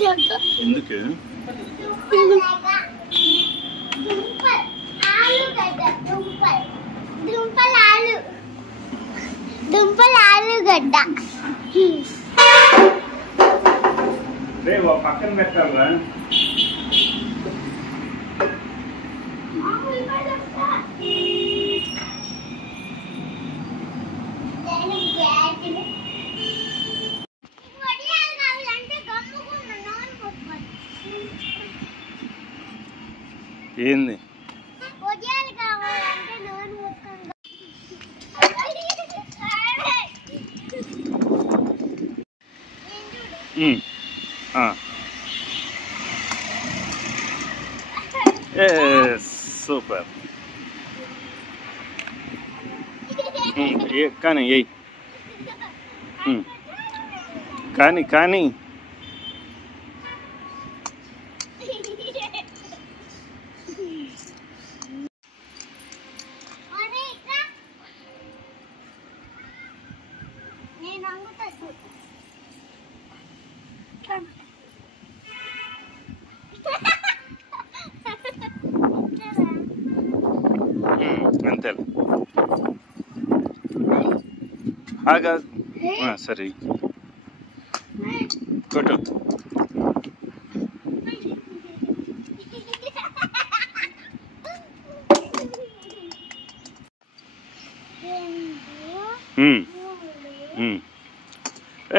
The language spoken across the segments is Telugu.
ఎందుకు ఆలుగడ్డ పక్కన పెట్టాలా ఏంది సూపర్ కానీ ఎయ్ కానీ కానీ అంతే ఆగా సరే కొట్టు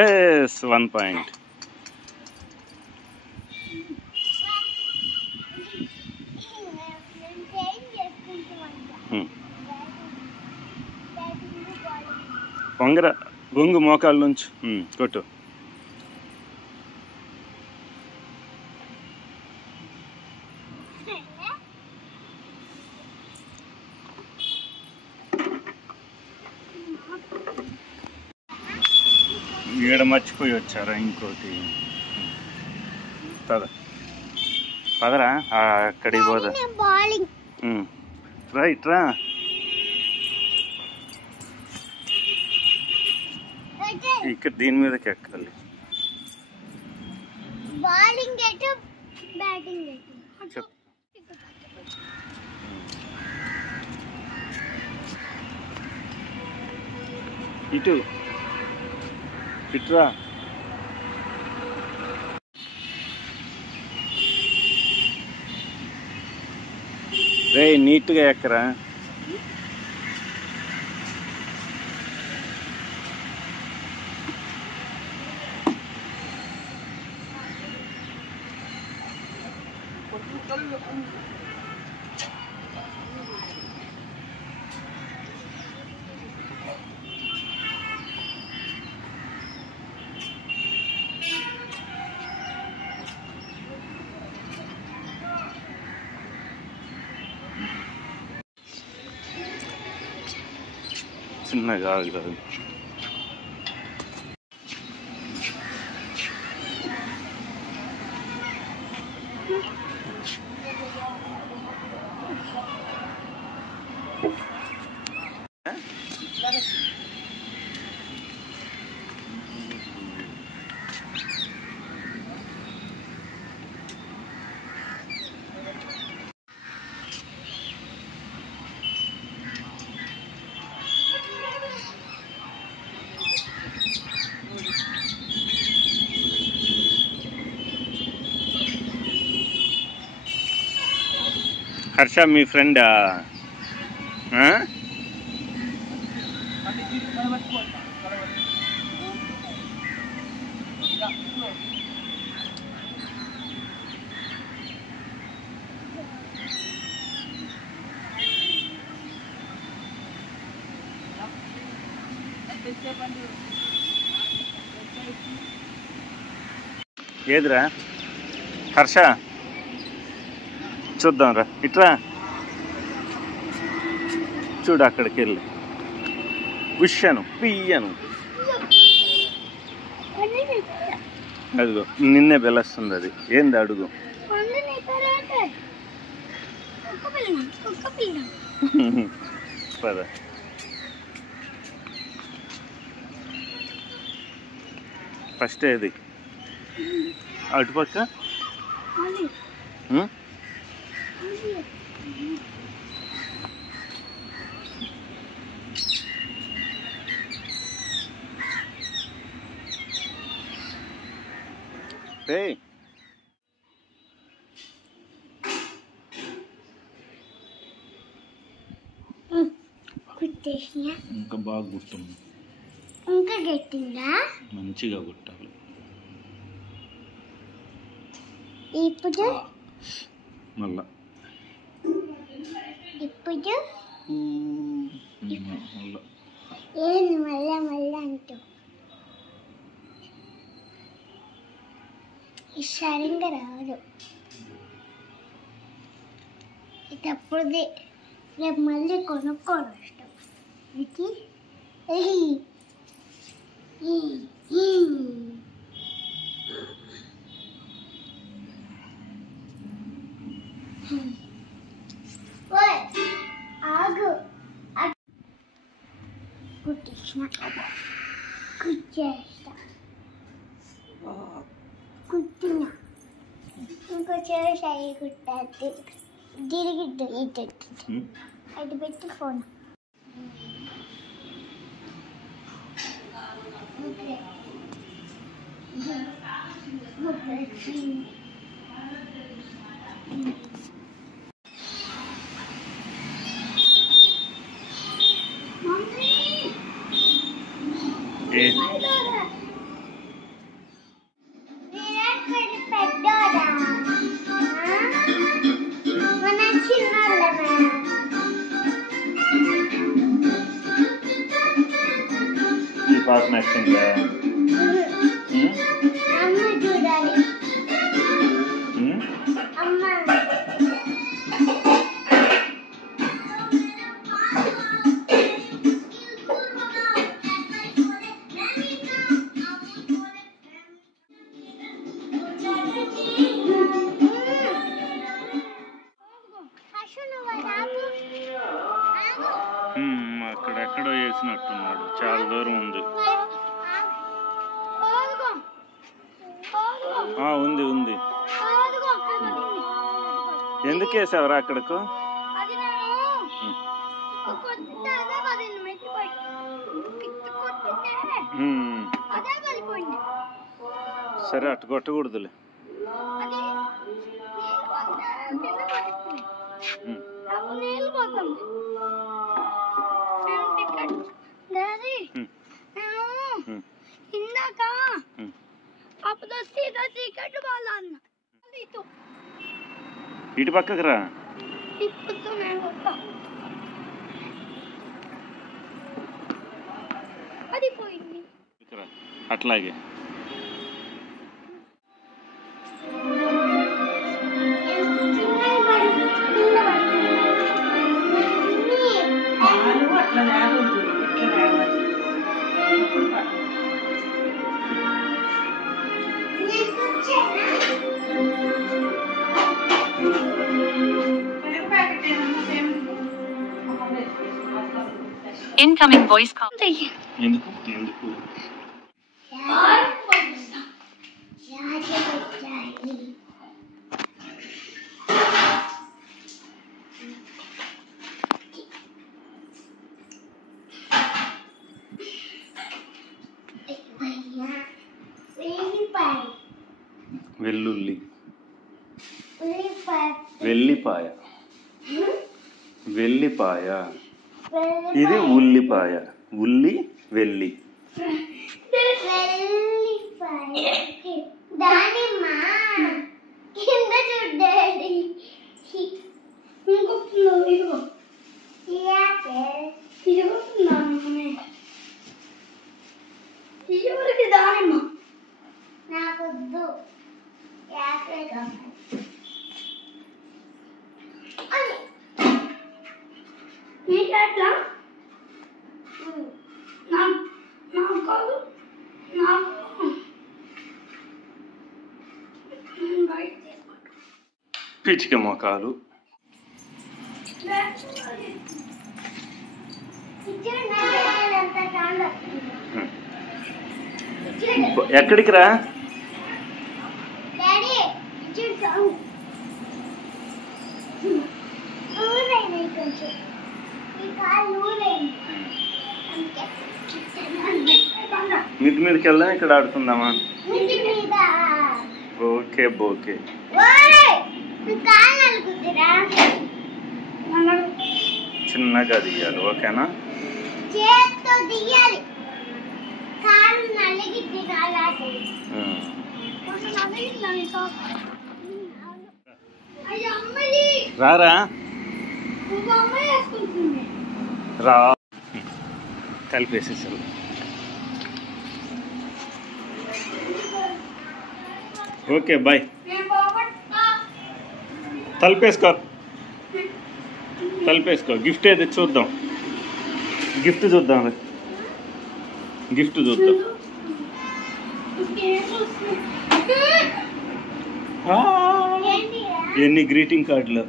ఎస్ 1 పాయింట్ వంగర బొంగు మోకాళ్ళ నుంచి కొట్టు ఈడ మర్చిపోయి వచ్చారా ఇంకోటి పదరా అక్కడికి పోదా రైట్ రా ఇక్కడ దీని మీదకి ఎక్కాలి ఇటు ఇట్రా రే నీట్గా ఎక్కరా చిన్నగా ఆగుతుంది హర్ష మీ ఫ్రెండా ఏదిరా హర్ష చూద్దాం రా ఇట్రా చూడు అక్కడికి వెళ్ళి ఉష్యను పియ్యను అదిగో నిన్నే పిలుస్తుంది అది ఏంది అడుగు పద ఫస్ట్ ఏది అటుపక్క ఇంకా బాగా గుర్తుంది. ఇంకా గట్టిందా? మంచిగా గుట్టాలి. ఇప్పుడు మళ్ళా ఇప్పుడు మళ్ళా ఏంది మళ్ళా మళ్ళా అంటూ సరిగ్గా రాదు. ఇదప్పుడుది రేపు మళ్ళీ కొనుక్కోని వస్తాం. ఇది ఆగు కుట్టించిన కుట్టేస్తా కుట్టిన ఇంకో చెవి సై కుట్టద్దు తిరిగిద్దు ఇటు అది పెట్టి ఫోన్ ఈ పాట నచ్చిందా? అమ్మ చూడాలి. అమ్మ అక్కడెక్కడో వేసినట్టున్నాడు. చాలా దూరం ఉంది. ఉంది ఉంది. ఎందుకు వేసావరా అక్కడకు? సరే అటు కొట్టకూడదులే. ఇందాక అప్పుడు టికెట్ వాళ్ళ ఇటు పక్కకు రా. అది పోయింది. అట్లాగే Incoming voice call. ఎందుకు ఎందుకు వెల్లుల్లి వెల్లిపాయ వెల్లిపాయ ఇది ఉల్లిపాయ ఉల్లి వెల్లి దానిమ్మ కింద చూడండి ఇదిగోకి దానిమ్మ నాకొద్దు యాపిల్ కావాలి నీకట్లా నాకు కాదు నాకు పిచ్చిక మొఖాలు ఎక్కడికి రా చూసావు ఊరైనాయి కొంచెం ఈ కాళ్ళు ఊరైంది అందుకే మిద్ది మీదకి వెళ్దాం, ఇక్కడ ఆడుకుందామా? మిద్ది మీద ఓకే ఓకే. కాళ్ళు అనుకుంటురా చిన్నగా దిగాలి, ఓకేనా? చేత్తో దిగాలి, కాళ్ళు నలిగి దిగాలి. రారా రా, కలిపేసేసారు. Okay bye. తలుపేసుకో తలుపేసుకో. గిఫ్ట్ ఏది చూద్దాం, గిఫ్ట్ చూద్దాం, గిఫ్ట్ చూద్దాం. ఎన్ని గ్రీటింగ్ కార్డులు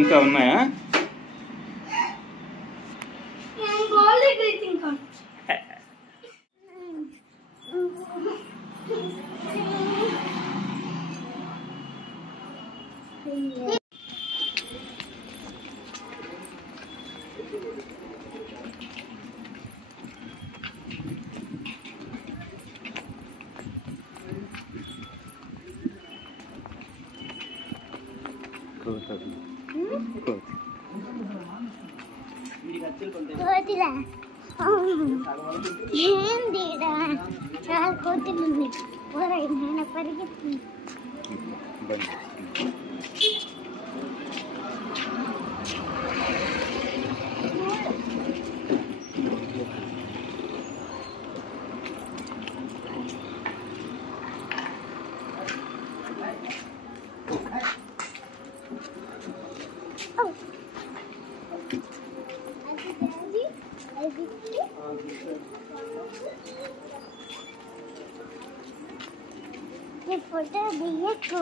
ఇంకా ఉన్నాయా? ఏందిరా చాలా కోతులు ఉన్నాయి, నేను పరిగెత్తుంది. ఫోటో దిగకు.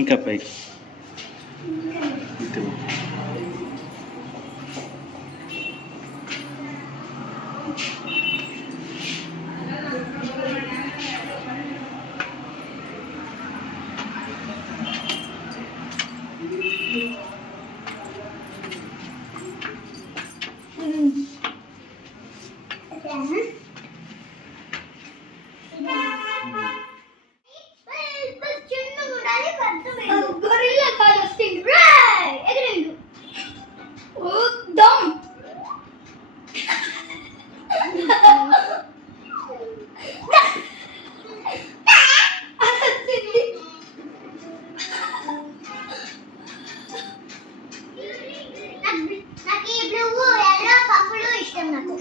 ఇంకా పైకి గొరిల్లా కాదు వస్తుంది. ఎగరండు దమ్ నాకు ఈ బ్లూ ఎల్లో పప్పులు ఇష్టం. నాకు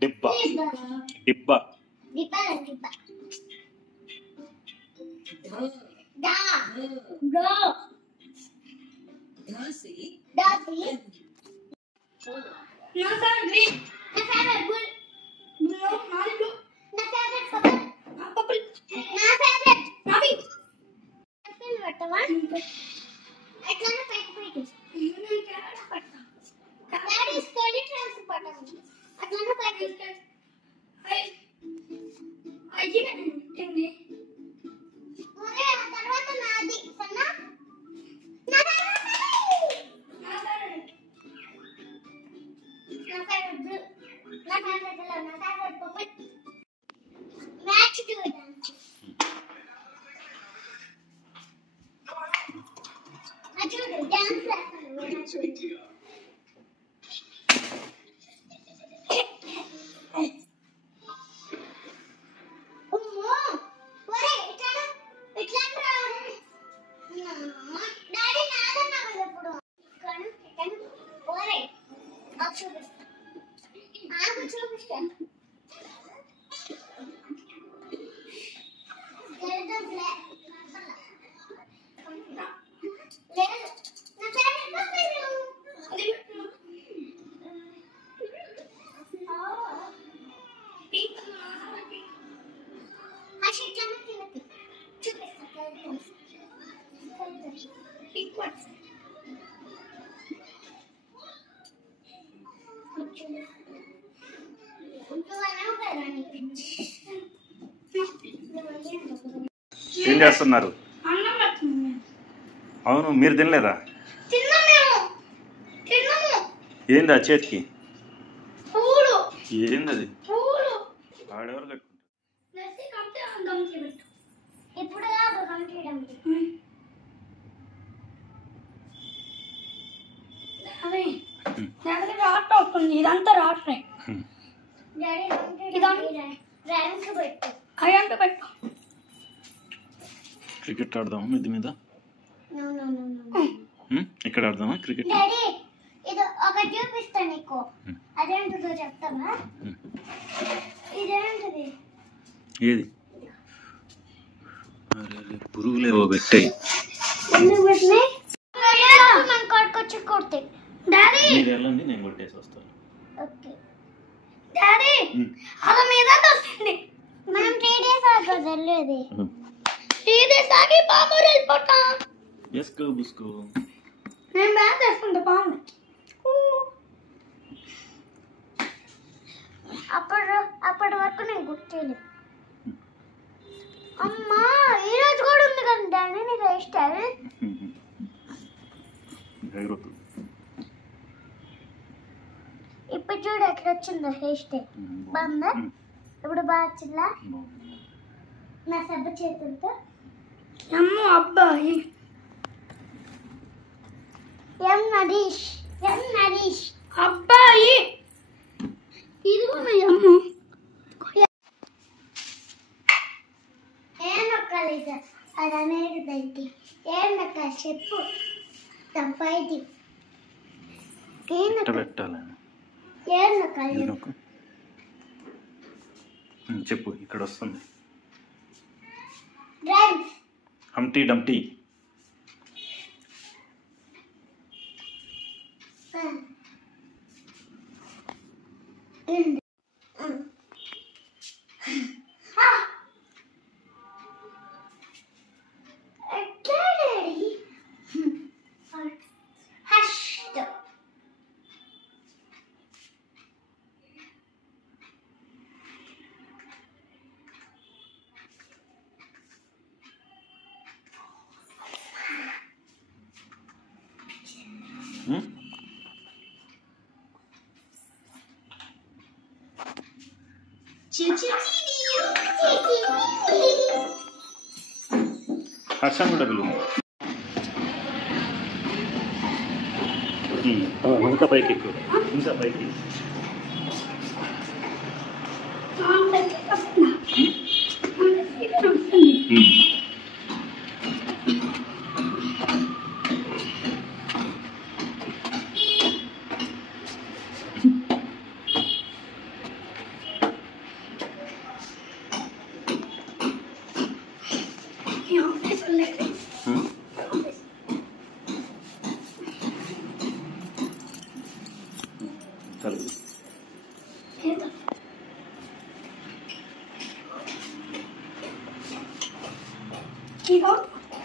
డిబ్బా డిబ్బా మ్యాచ్ చూడండి. చూడు డాన్స్ చేస్తాను. ఏం చేస్తున్నారు? అవును, మీరు తినలేదా? ఏంది ఆ చేతికి? ఏంది అది? ఆడెవరు కట్టుకుంటారు? ఇప్పుడు ఇదంతా రాట్రే అయ్యంటూ పెట్టు. క్రికెట్ ఆడదామా ఇది మీద? ఇక్కడ ఆడదామా క్రికెట్? డాడీ ఇది ఒకటి చూపిస్తా నీకు, అదేంటిదో చెప్తామా? ఇదేంటిది? ఏది? అరే పురుగులేవో పెట్టాయి. కొట్టుకొచ్చి కొడితే డాడీ మీరు వెళ్ళండి, నేను కొట్టేసి వస్తాను. ఓకే డాడీ అలా మీద వస్తుంది. మనం 3 days ఆగా వెళ్ళేది. 3 days ఆగి పాము వెళ్ళిపోతాం. ఎస్కో బుస్కో. నేను బ్యాగ్ వేసుకుంటా పాము. అప్పటి వరకు నేను గుర్తులేదు. అమ్మా ఈరోజు కూడా ఉంది కదా డాడీ నీ హెయిర్ స్టైల్. ఇప్పుడు చూడు ఎట్లా వచ్చిందో హెయిర్ స్టైల్. బాగుందా? ఇప్పుడు బాగా వచ్చిందా? నా సబ్బ చేతులతో. అమ్మో అబ్బాయి. ఎం నరీష్ అబ్బాయి ఇదిగో అమ్ము. ఏం నొక్కాలి సార్? అది అనేది దానికి ఏం నొక్కాలి చెప్పు. తప్పైది ఏం పెట్టాలి. ఏం నొక్కాలి చెప్పు. ఇక్కడ వస్తుంది. డ్రైవ్స్ హంటీ డంటీ. హర్షం కూడా పిలువు. ఇంకా పైకి ఎక్కువ, ఇంకా పైకి.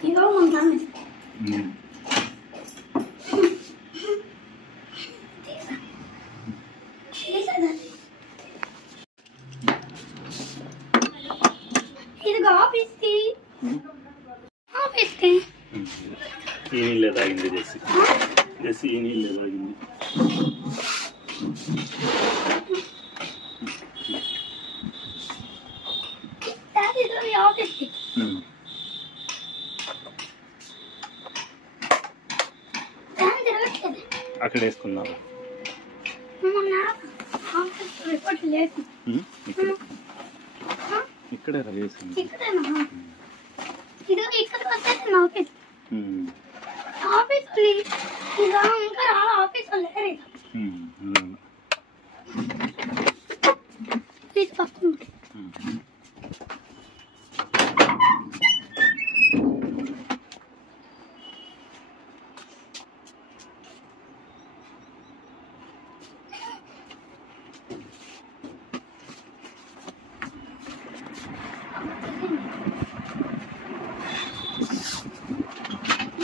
이거 montaña. ఇదిగో ఆఫీస్కి. ఆఫీస్కి ఈ నీళ్ళే తాగింది జెస్సీ. జెస్సీ ఈ నీళ్ళే తాగింది. డాడీ ఇది మీ ఆఫీస్కి. ఫ్యాన్ తిరగట్లేదు. అక్కడ వేసుకున్నావు. మొన్న ఆఫీస్ రిపోర్ట్ లేదు. ఇక్కడే వేసింది. ఇక్కడేనా? ఇది ఇక్కడ వచ్చేసింది ఆఫీస్. ఆఫీస్ ఇక ఇంకా ఆఫీస్ లేరు ఇక. ప్లీజ్ పక్కన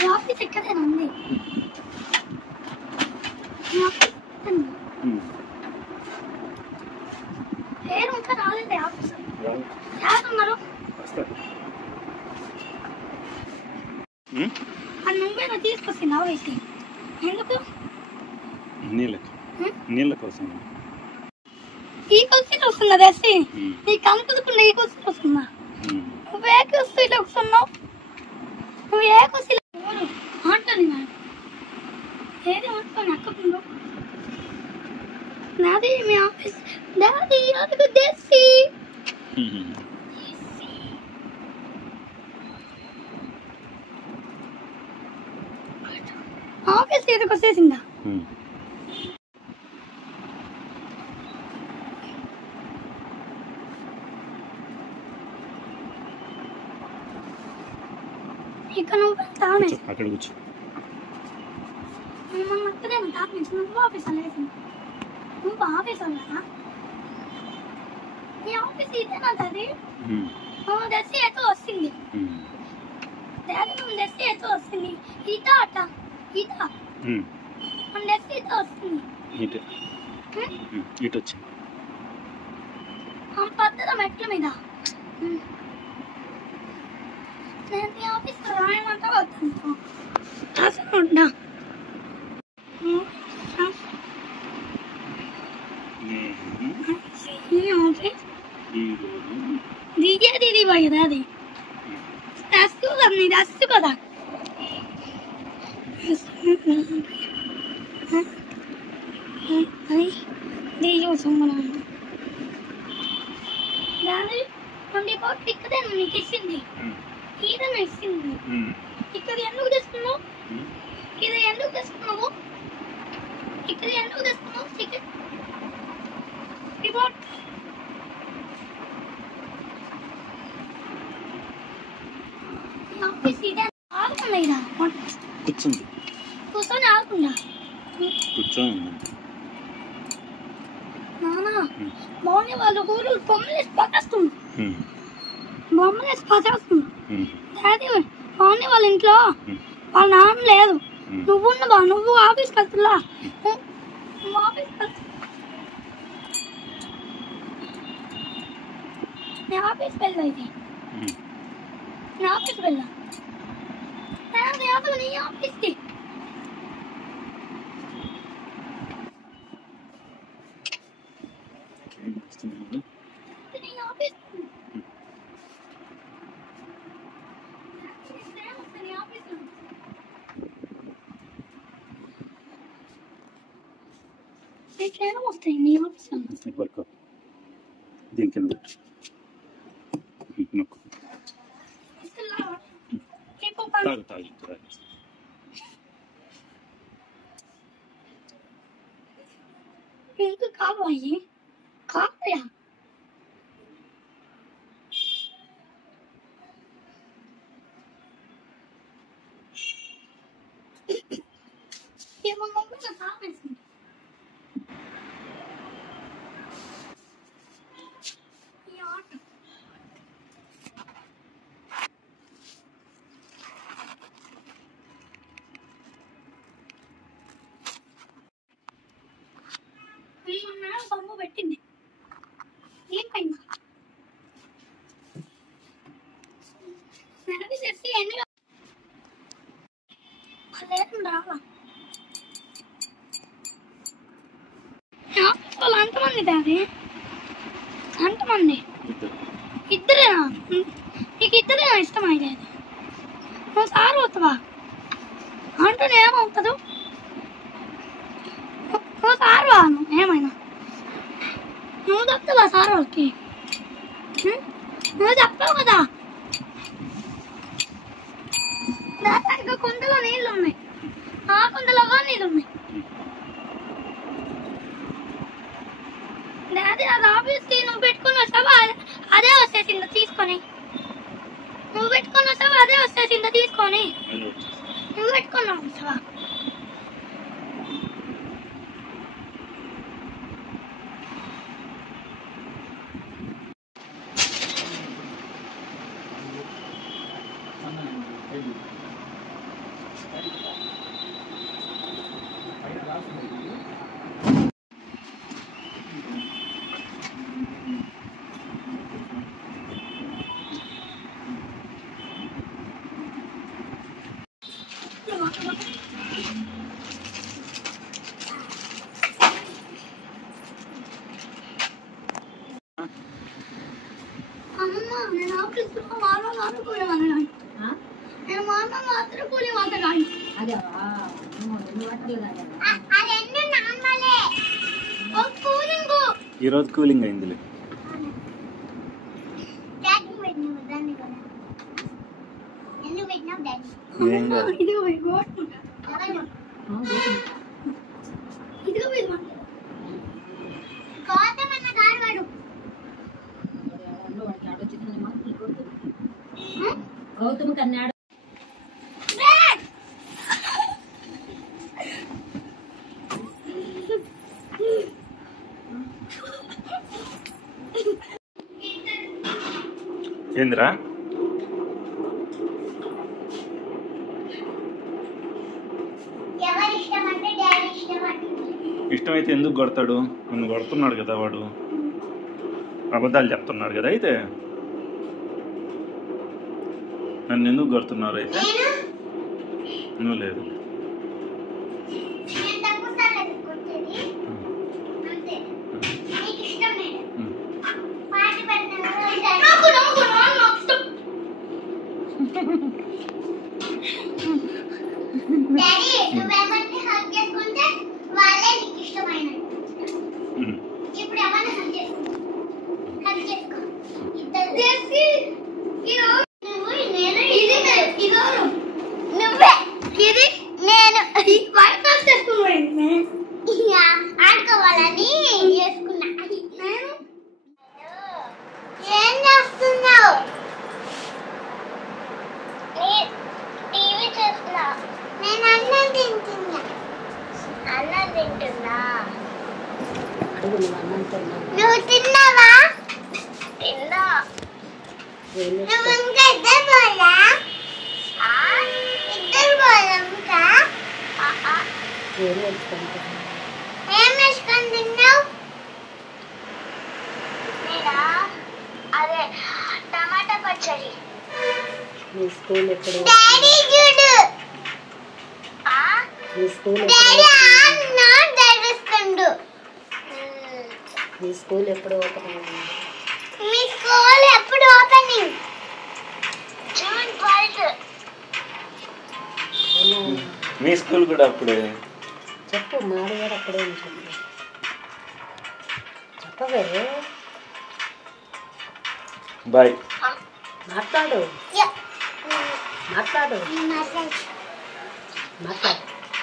ఈ ఆఫీస్ ఎక్కడైనా ఉంది. ఈ ఆఫీస్ పేరు ఇంకా రాలేదు. ఆఫీస్ ఎవరున్నారు? అది నువ్వేనా తీసుకొచ్చింది ఆవేసి? ఎందుకు? నీళ్ళ కోసం. ఈ క్వశ్చన్ వస్తుందా దర్శి? నీకు కనుకుందుకుండా ఈ క్వశ్చన్ వస్తుందా? నువ్వు ఏ క్వశ్చన్ వస్తున్నావు? నువ్వు ఏ క్వశ్చన్ అంటాను ఏది అనుకోని అక్కకుండా నాది మీ ఆఫీస్. డాడీ అడుగు దర్శి. ఆఫీస్ ఏదోకి వచ్చేసిందా? ఇక నువ్వు వెళ్తానే అక్కడ కూర్చో. మన అక్కడేనా తాపి? నువ్వు ఆఫీస్ అనేది నువ్వు ఆఫీస్ అన్నారా? నీ ఆఫీస్ ఇదేనా అది? దర్శి ఎటు వస్తుంది? డాడీ నువ్వు దర్శి ఎటు వస్తుంది? ఈత అట ఈత మన దర్శి ఈత వస్తుంది. ఇటు వచ్చింది. పద్ధతి మెట్ల మీద నేను నీ ఆఫీస్కి రాయమంటే వద్దంటా అసలు ఉంటా. దిగేది ఇది కదా అది రస్తు కదా నీ రస్తు కదా. డాడీ ట్వంటీ ఫోర్ ఇక్కడే నీకు ఇచ్చింది. ఇదన్నా ఇచ్చింది. ఇక్కడ ఎందుకు తెస్తున్నావు? ఇది ఎందుకు తెస్తున్నావు? ఇక్కడ ఎందుకు తెస్తున్నావు? చికెన్ రిపోర్ట్ ఆఫీస్ ఇదే ఆగకుండా ఇదా కూర్చుంది. కూర్చొని ఆగకుండా కూర్చొని నానా మౌని వాళ్ళు ఊరు బొమ్మలేసి పట్టేస్తుంది. బొమ్మలేసి పట్టేస్తుంది. డాడీ మౌని వాళ్ళ ఇంట్లో వాళ్ళ నాన్న లేదు. నువ్వు నువ్వు ఆఫీస్కి వెళ్తున్నా. నువ్వు ఆఫీస్కి వెళ్తా. నేను ఆఫీస్కి వెళ్ళా. ఇది నేను ఆఫీస్కి వెళ్ళా. నీ ఆఫీస్కి నీ ఆఫీస్ నీ ఆఫీస్ నీకేమో వస్తాయి నీ ఆఫీస్ వర్క్ దీని కింద తాగు తాగు తాగు. ఇంకా కాదు అయ్యి కాదయా. ఏమో మమ్మల్ని తాగేసింది. ఈ ఆట బొమ్మ పెట్టింది. ఏమైంది? నెలవి తెచ్చి ఎన్ని లేదు రావా ఎంతమంది డాడీ? ఎంతమంది? ఇద్దరు. ఇద్దరేనా? నీకు ఇద్దరేనా ఇష్టమైనది? నువ్వు సార్ అవుతావా అంటూనే ఏమవుతుంది? నువ్వు సార్ వాను ఏమైనా నువ్వు చెప్తావా సార్ వాళ్ళకి? నువ్వు చెప్పావు కదా ఇంకా కుండలో నీళ్ళు ఉన్నాయి, ఆ కుండలో నీళ్ళు ఉన్నాయి. డాడీ అది ఆఫీస్కి నువ్వు పెట్టుకొని వస్తావా? అదే వచ్చేసిందో తీసుకొని. నువ్వు పెట్టుకొని వస్తావా? అదే వచ్చేసిందో తీసుకొని. నువ్వు పెట్టుకొని వస్తావా? అమ్మమ్మ నేను ఆఫీస్లో వారం పోయేవాళ్ళు. నేను మాత్రం కూలి మాట్లాడాలి. ఈరోజు కూలింగ్ అయిందిలే. ఏం కాదు. ఇదిగో గౌతమ్ కన్నాడు. ఏందిరా? ఇష్టమైతే ఎందుకు కొడతాడు? నన్ను కొడుతున్నాడు కదా వాడు, అబద్ధాలు చెప్తున్నాడు కదా. అయితే నన్ను ఎందుకు కొడుతున్నారు? అయితే నువ్వు లేదు. ఆడుకోవాలని చేసుకున్నా. ఏం చేస్తున్నావు? టీవీ చూస్తున్నా. నేను అన్నం తింటున్నా. నువ్వు తిన్నావా? తిన్నా. నువ్వు ఇంకా ఇద్దరు పోలా? ఇద్దరు పోలా ఇంకా? ఏం వేసుకొని తిన్నావు? అదే టమాటా పచ్చడి. డాడీ చూడు. డాడీ అన్న తెరుస్తుండు. మీ స్కూల్ ఎప్పుడు ఓపెనింగ్? మీ స్కూల్ ఎప్పుడు ఓపెనింగ్? జూన్ 12. మీ స్కూల్ కూడా అప్పుడే? చెప్పు, మాది కూడా అప్పుడే ఉంటుంది. చెప్పవే. బాయ్. మాట్లాడు మాట్లాడు మాట్లాడు.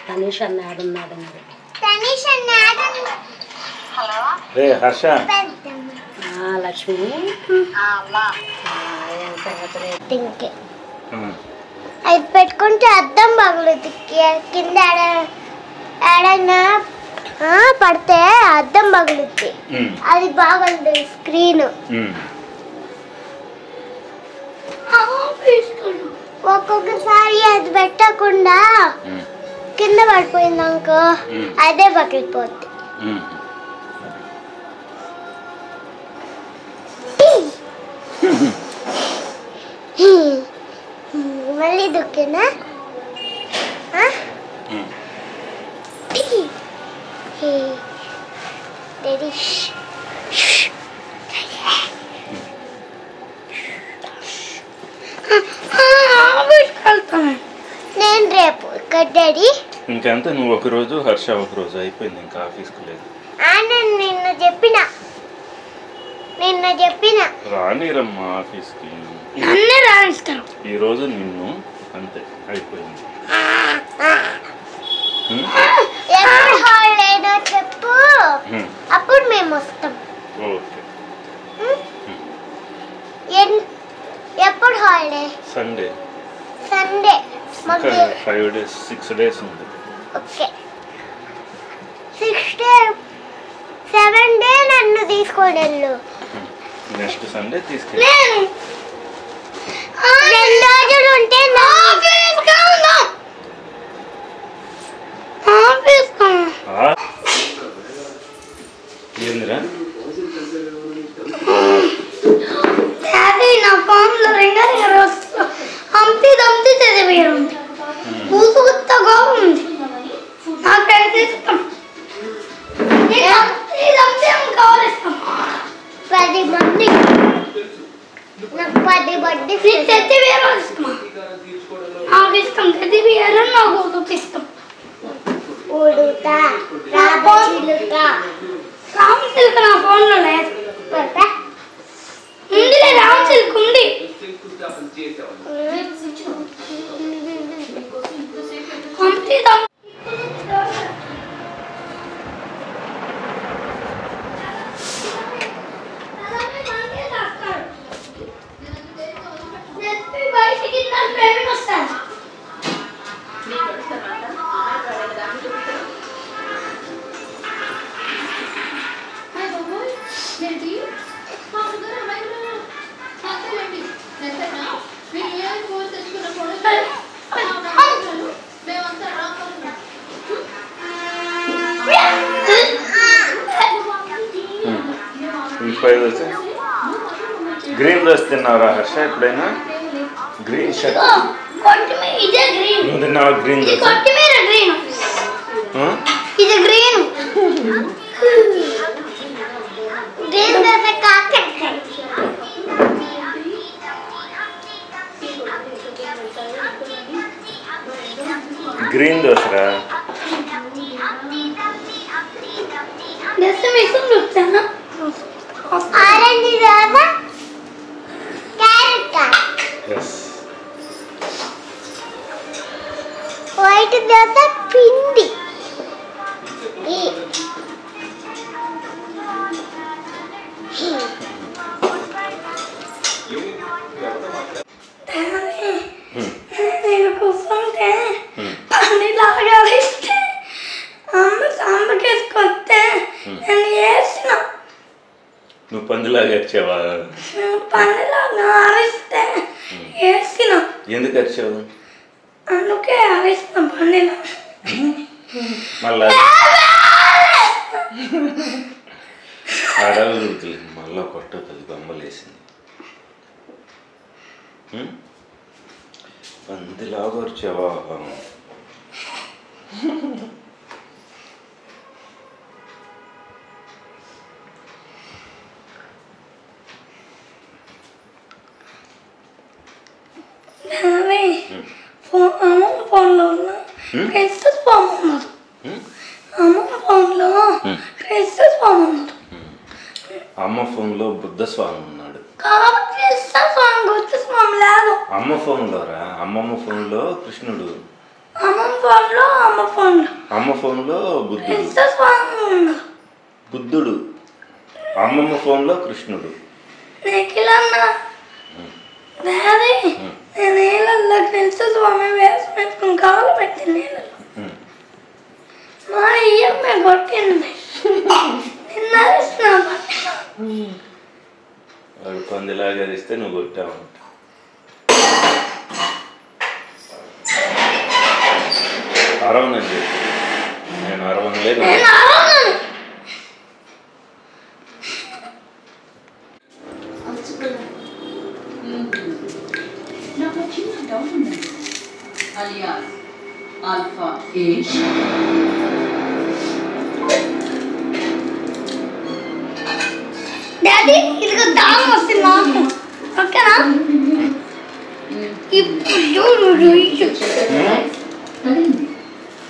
తనీష్ అన్న ఆడున్నాడు అన్నాడు. తనీష్ అన్న హలో రే హర్ష. లక్ష్మి ఏం సంగతి? అది పెట్టుకుంటే అద్దం పగులుద్ది. కింద ఏడైనా పడితే అద్దం పగులుద్ది. అది బాగుంది స్క్రీన్. ఒక్కొక్కసారి అది పెట్టకుండా కింద పడిపోయిందనుకో అదే పగిలిపోద్ది. మళ్ళీ దుక్కినా నేను రేపు డాడీ ఇంకంతే, నువ్వు ఒకరోజు హర్ష ఒకరోజు అయిపోయింది, ఇంకా ఆఫీస్కి లేదు. నేను నిన్న చెప్పిన రానిరమ్మా ఆఫీస్కి, నన్నే రాణిస్తారు. ఈరోజు నిన్ను అంతే అయిపోయింది. ఎప్పుడు హాలిడేనో చెప్పు, అప్పుడు మేము వస్తాం. ఓకే. ఎప్పుడు హాలిడే? సండే. సండే. ఇంకా 5 days 6 days ఉంది. ఓకే 6 days 7 days నన్ను తీసుకొని వెళ్ళు. నెక్స్ట్ సండే తీసుకెళ్ళి. 2 రోజులు ఉంటే ఏందిరా? నా ఫోన్లో హంపి దంపి చదివారు పూసుగుత్తగా ఉంది. నాకైతే ఇష్టం. 10 మంది నాకు 10 బర్త్డే చదివారు ఇష్టం. నాకు ఇష్టం చదివారు, నాకు ఇష్టం. ఉడుతా రాబోచిలుతా రామ్ సిల్క్ నా ఫోన్లో లేదు. ఉందిలే, రామ్ సిల్క్ ఉంది. హంపి దంపి బయటికి ప్రేమికి వస్తాను. గ్రీన్ డ్రెస్ తిన్నారా హర్ష ఎప్పుడైనా? గ్రీన్ షర్ట్ ఇదే గ్రీన్. నువ్వు తిన్నావా గ్రీన్ డ్రెస్? కొత్తిమీర గ్రీన్, ఇది గ్రీన్. గ్రీన్ దోస కాకరకాయ. గ్రీన్ దోసరా? ఆరెంజ్ దోస క్యారెట్ కాయ. వైట్ దోస పిండి. నేను కూర్చుంటే పనిలాగా ఇస్తే అమ్మకేసుకొస్తే నేను వేసిన. నువ్వు పందిలాగా వచ్చావా? పనిలాగా అరిస్తే వేసిన. ఎందుకు వచ్చావు? అందుకే అరిసిన పనిలా. మళ్ళా అడవులు మళ్ళా కొట్టవుతుంది, బొమ్మలేసింది. పందిలాగా వచ్చావా? అమ్మ ఫోన్లో ఉన్న క్రైస్తస్ ఫామ్ ఉన్నారు. అమ్మ ఫోన్లో క్రైస్తస్ ఫామ్ ఉన్నారు. అమ్మ ఫోన్లో బుద్ధ స్వామి ఉన్నాడు. అమ్మ ఫోన్లోరా? అమ్మమ్మ ఫోన్లో కృష్ణుడు. అమ్మ ఫోన్లో బుద్ధుడు. బుద్ధుడు. అమ్మమ్మ ఫోన్లో కృష్ణుడు. నీళ్ళల్లో క్రైస్తవ స్వామి వేసి పెట్టుకుని కాలు పెట్టి నీళ్ళలో మా అయ్యమ్మ కొట్టింది. వాడు పందిలాగా అరిస్తే నువ్వు కొట్టావంట. అరవనని చెప్పి నేను అరవనలేదు. నాకు చిన్న డౌట్ ఉందండి. అలియాస్ ఆల్ఫా ఏజ్ తగింది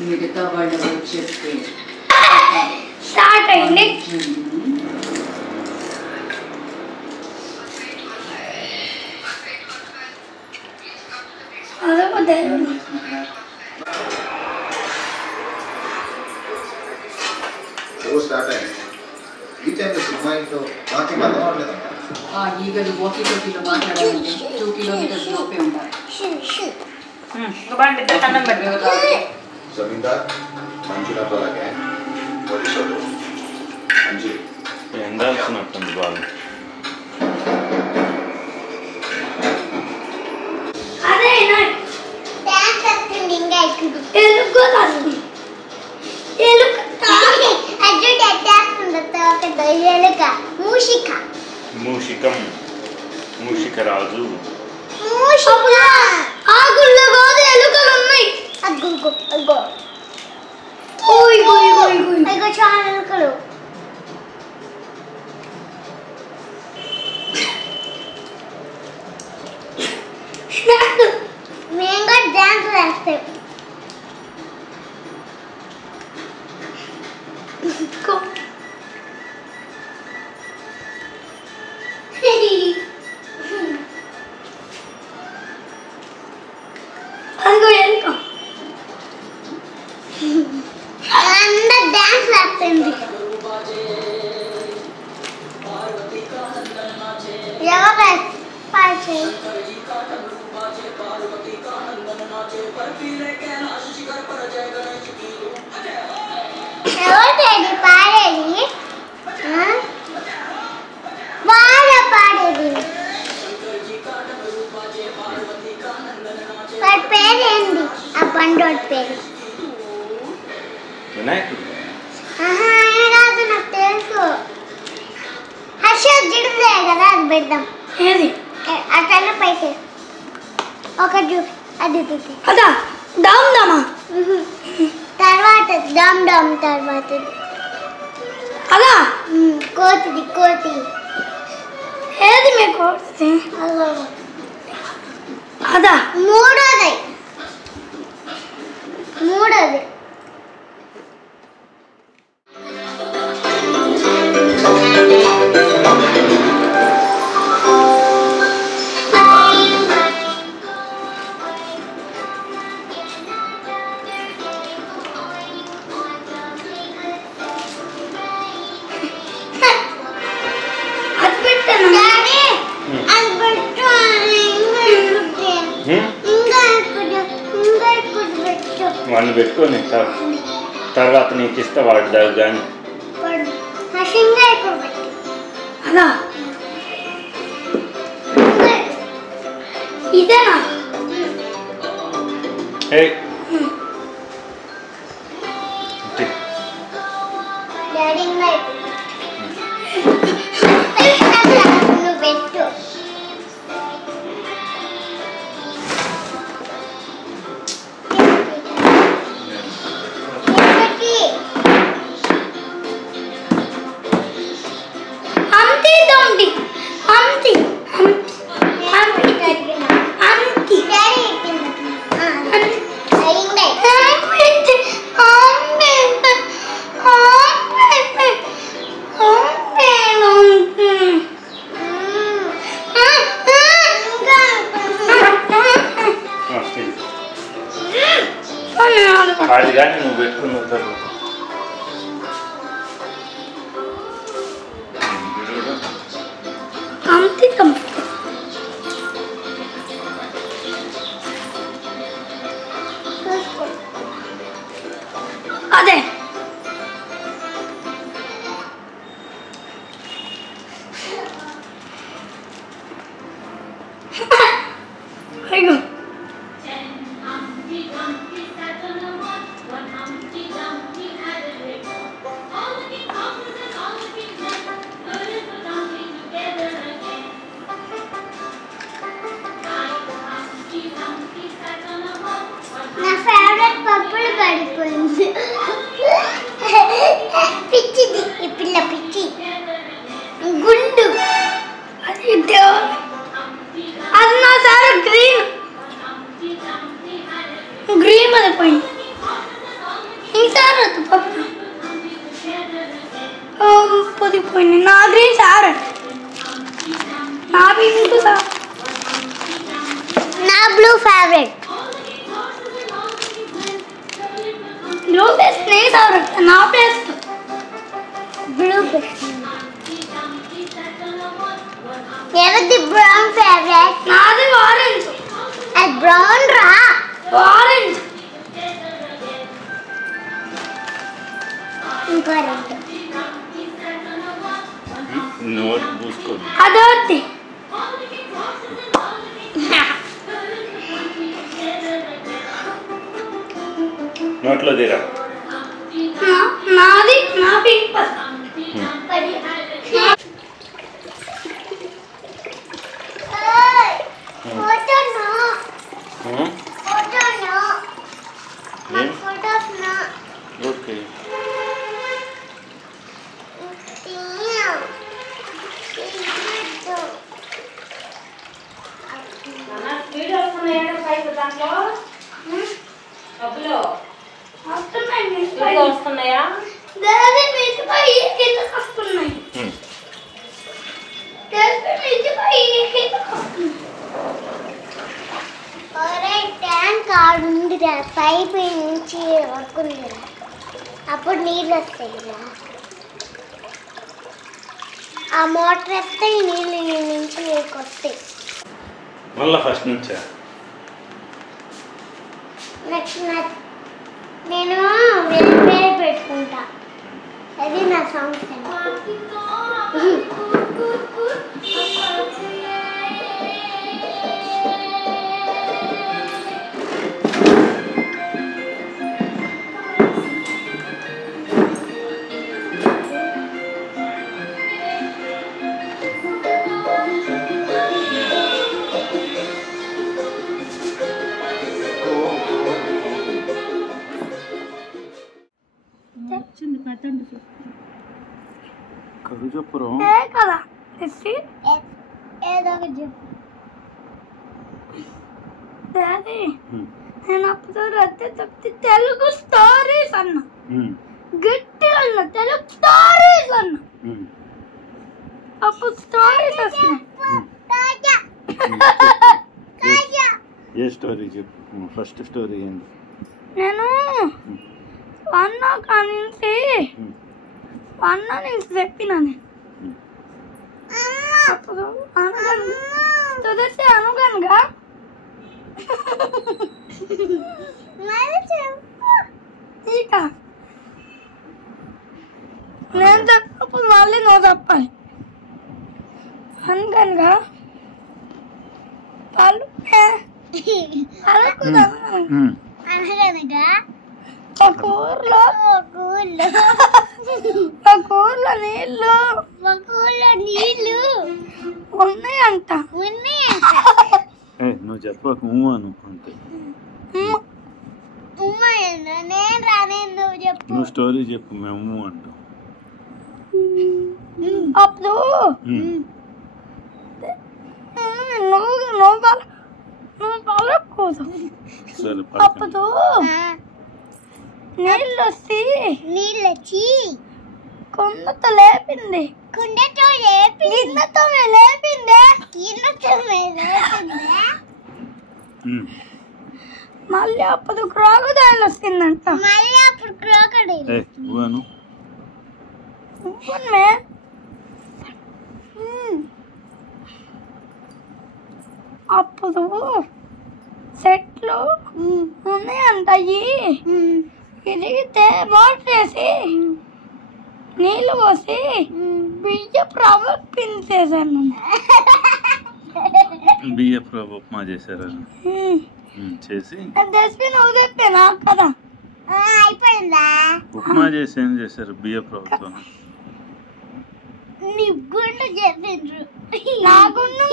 మిగతా వాళ్ళు వచ్చేస్తే స్టార్ట్ అయింది. అదొక దేవుడు. స్టార్ట్ అయింది. ఈ టైంలో సినిమా ఇంట్లో మాకు అర్థం అవ్వలేదంట. ఆ ఈగలు వాకీ టోకీలో మాట్లాడాలంటే 2 కిలోమీటర్స్ లోపే ఉండాలి. జమీందార్ మంజునాథ్ అలాగే పోలీసులు మంజు ఎందాల్సినట్టుంది బాగా. అదే డాన్స్ వస్తుంది ఇంకా ఎక్కువ. ఎలుగు కాదు. ఎలుగు అజ్జు డేస్తుంది తోక ఎలుక మూషిక. మూషికరాజు. మూషిక ఆగుల్లో కాదు ఎలుకలు ఉన్నాయి. అగ్గు అగ్గో ఓయ్ ఓయ్ ఓయ్ ఓయ్. అగ్గో చాలా ఎలుకలు. స్నాక్ మేము కూడా డాన్స్ వేస్తాం. అదిగో ఎలుక. అందరు డాన్స్ వేస్తుంది. ఎవరు పాచి ఎవరు పాడేది? వాళ్ళ పాడేది. వాడి పేరేంటి? ఆ బండోడి పేరు వినాయకుడు. ఆయన కాదు, నాకు తెలుసు. హర్ష జిడుదే కదా, అది పెడదాం. ఏది అట్లా పైకి ఒకటి అది అదా దామ్ దామా తర్వాత డమ్ డమ్ తర్వాత అదా కోతిది కోతి. ఏది మీకు అదా మూడోది అది పెట్టాను. వాడిని పెట్టుకొని తర్వాత నీకు ఇస్తా వాడి దగ్గర కానీ. అదా ఇదేనా? నువ్వు పెట్టు. అంతే దొండి అంతే అంతే అంతే డాడీ అయింది. అది కానీ నువ్వు పెట్టుకున్న తర్వాత అంతే అదే అయ్యో పొదిపోయింది. నా గ్రీన్ సార్ నా పింక్ నా బ్లూ ఫేవరెట్. బ్లూ బెస్ట్ నీ ఫేవరెట్. నా బెస్ట్ బ్లూ బెస్ట్. ఎవరిది బ్రౌన్ ఫేవరెట్? నాది ఆరెంజ్. అది బ్రౌన్ రా. ఆరెంజ్. ఇంకో రెండు. నోట్ పూసుకో. అదొకటి. నోట్లో తీరా. నాది నా పింక్. ఓకే. వస్తున్నాయా? ట్యాంక్ ఆడుందిరా, పైపు నుంచి వరకుందిరా, అప్పుడు నీళ్ళు వస్తాయిరా. ఆ మోటార్ వేస్తే ఈ నీళ్ళు ఈ నుంచి నీకు వస్తాయి. మళ్ళా ఫస్ట్ నుంచా? నెక్స్ట్ నేను వేరే వేరే పెట్టుకుంటా. అది నా సాంగ్స్. కథ చెప్పురా. కదా ఏదో ఒకటి చెప్పు. డాడీ నేను అప్పుడు రద్దు తప్పితే తెలుగు స్టోరీస్ అన్నా. గట్టిగా అన్నా తెలుగు స్టోరీస్ అన్నా. అప్పుడు స్టోరీస్ వస్తున్నాయి. ఏ స్టోరీ చెప్పు. ఫస్ట్ స్టోరీ ఏంటి? నేను వన్ నుంచి చెప్పినాను. అప్పుడు అనుగనగా ఇక నేను చెప్పినప్పుడు మళ్ళీ నువ్వు చెప్పాలి. అనగనగా అనగనగా ఒక ఊర్లో నీళ్ళు ఉన్నాయంట. నువ్వు చెప్పకు అను అంతే. నేను రానేను, నువ్వు చెప్పు. నువ్వు స్టోరీ చెప్పు, మేము అంటాం. అప్పుడు నువ్వు పలకూడదు. సరే. అప్పుడు నీళ్ళు వచ్చి కుండతో లేపింది. గిన్నెతో లేపింది. మళ్ళీ అప్పుడు క్రోకడైల్ వస్తుందంట. అప్పుడు సెట్లు ఉన్నాయంట. ఇరిగితే మోటర్ వేసి నీళ్ళు పోసి బియ్యపు రవ్వ పించేసాను. బియ్యపు రవ్వ ఉప్మా చేశారు. చేసి నువ్వు చెప్పానా కదా. అయిపోయిందా? ఉప్మా చేసి ఏం చేశారు బియ్యపు రవ్వతో? నీ గుండు చేసిండ్రు. నా గుండు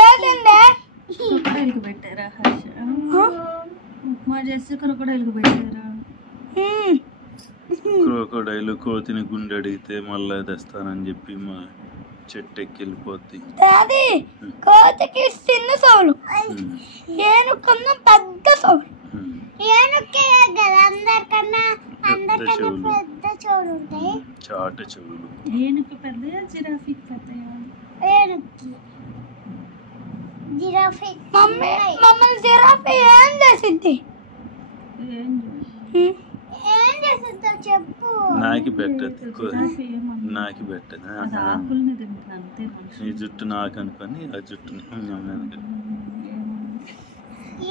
చేసిందే. క్రొకడైల్కి పెట్టారా? ఉప్మా చేసి క్రొకడైల్కి పెట్టారా? క్రోకోడైల్ కోతిని గుండె అడిగితే మళ్ళీ తెస్తానని చెప్పి మా చెట్టు ఎక్కి వెళ్ళిపోద్ది. కోతికి చిన్న సౌలు, ఏనుకన్నా పెద్ద సౌలు. ఏనుకే కదా అందరికన్నా పెద్ద చెవులు ఉంటాయి. చాట చెవులు. ఏనుగు పెద్దయా జిరాఫీ పెద్దయా? ఏనుగుకి జిరాఫీ మమ్మల్ని జిరాఫీ ఏం చేసింది? ఏం చేస్తుందో చెప్పు. నాకి పెట్టదు, నాకి పెట్టదు. ఆకుల్ని తింటాను అంతే. ఈ జుట్టు నాకు అనుకొని ఆ జుట్టుని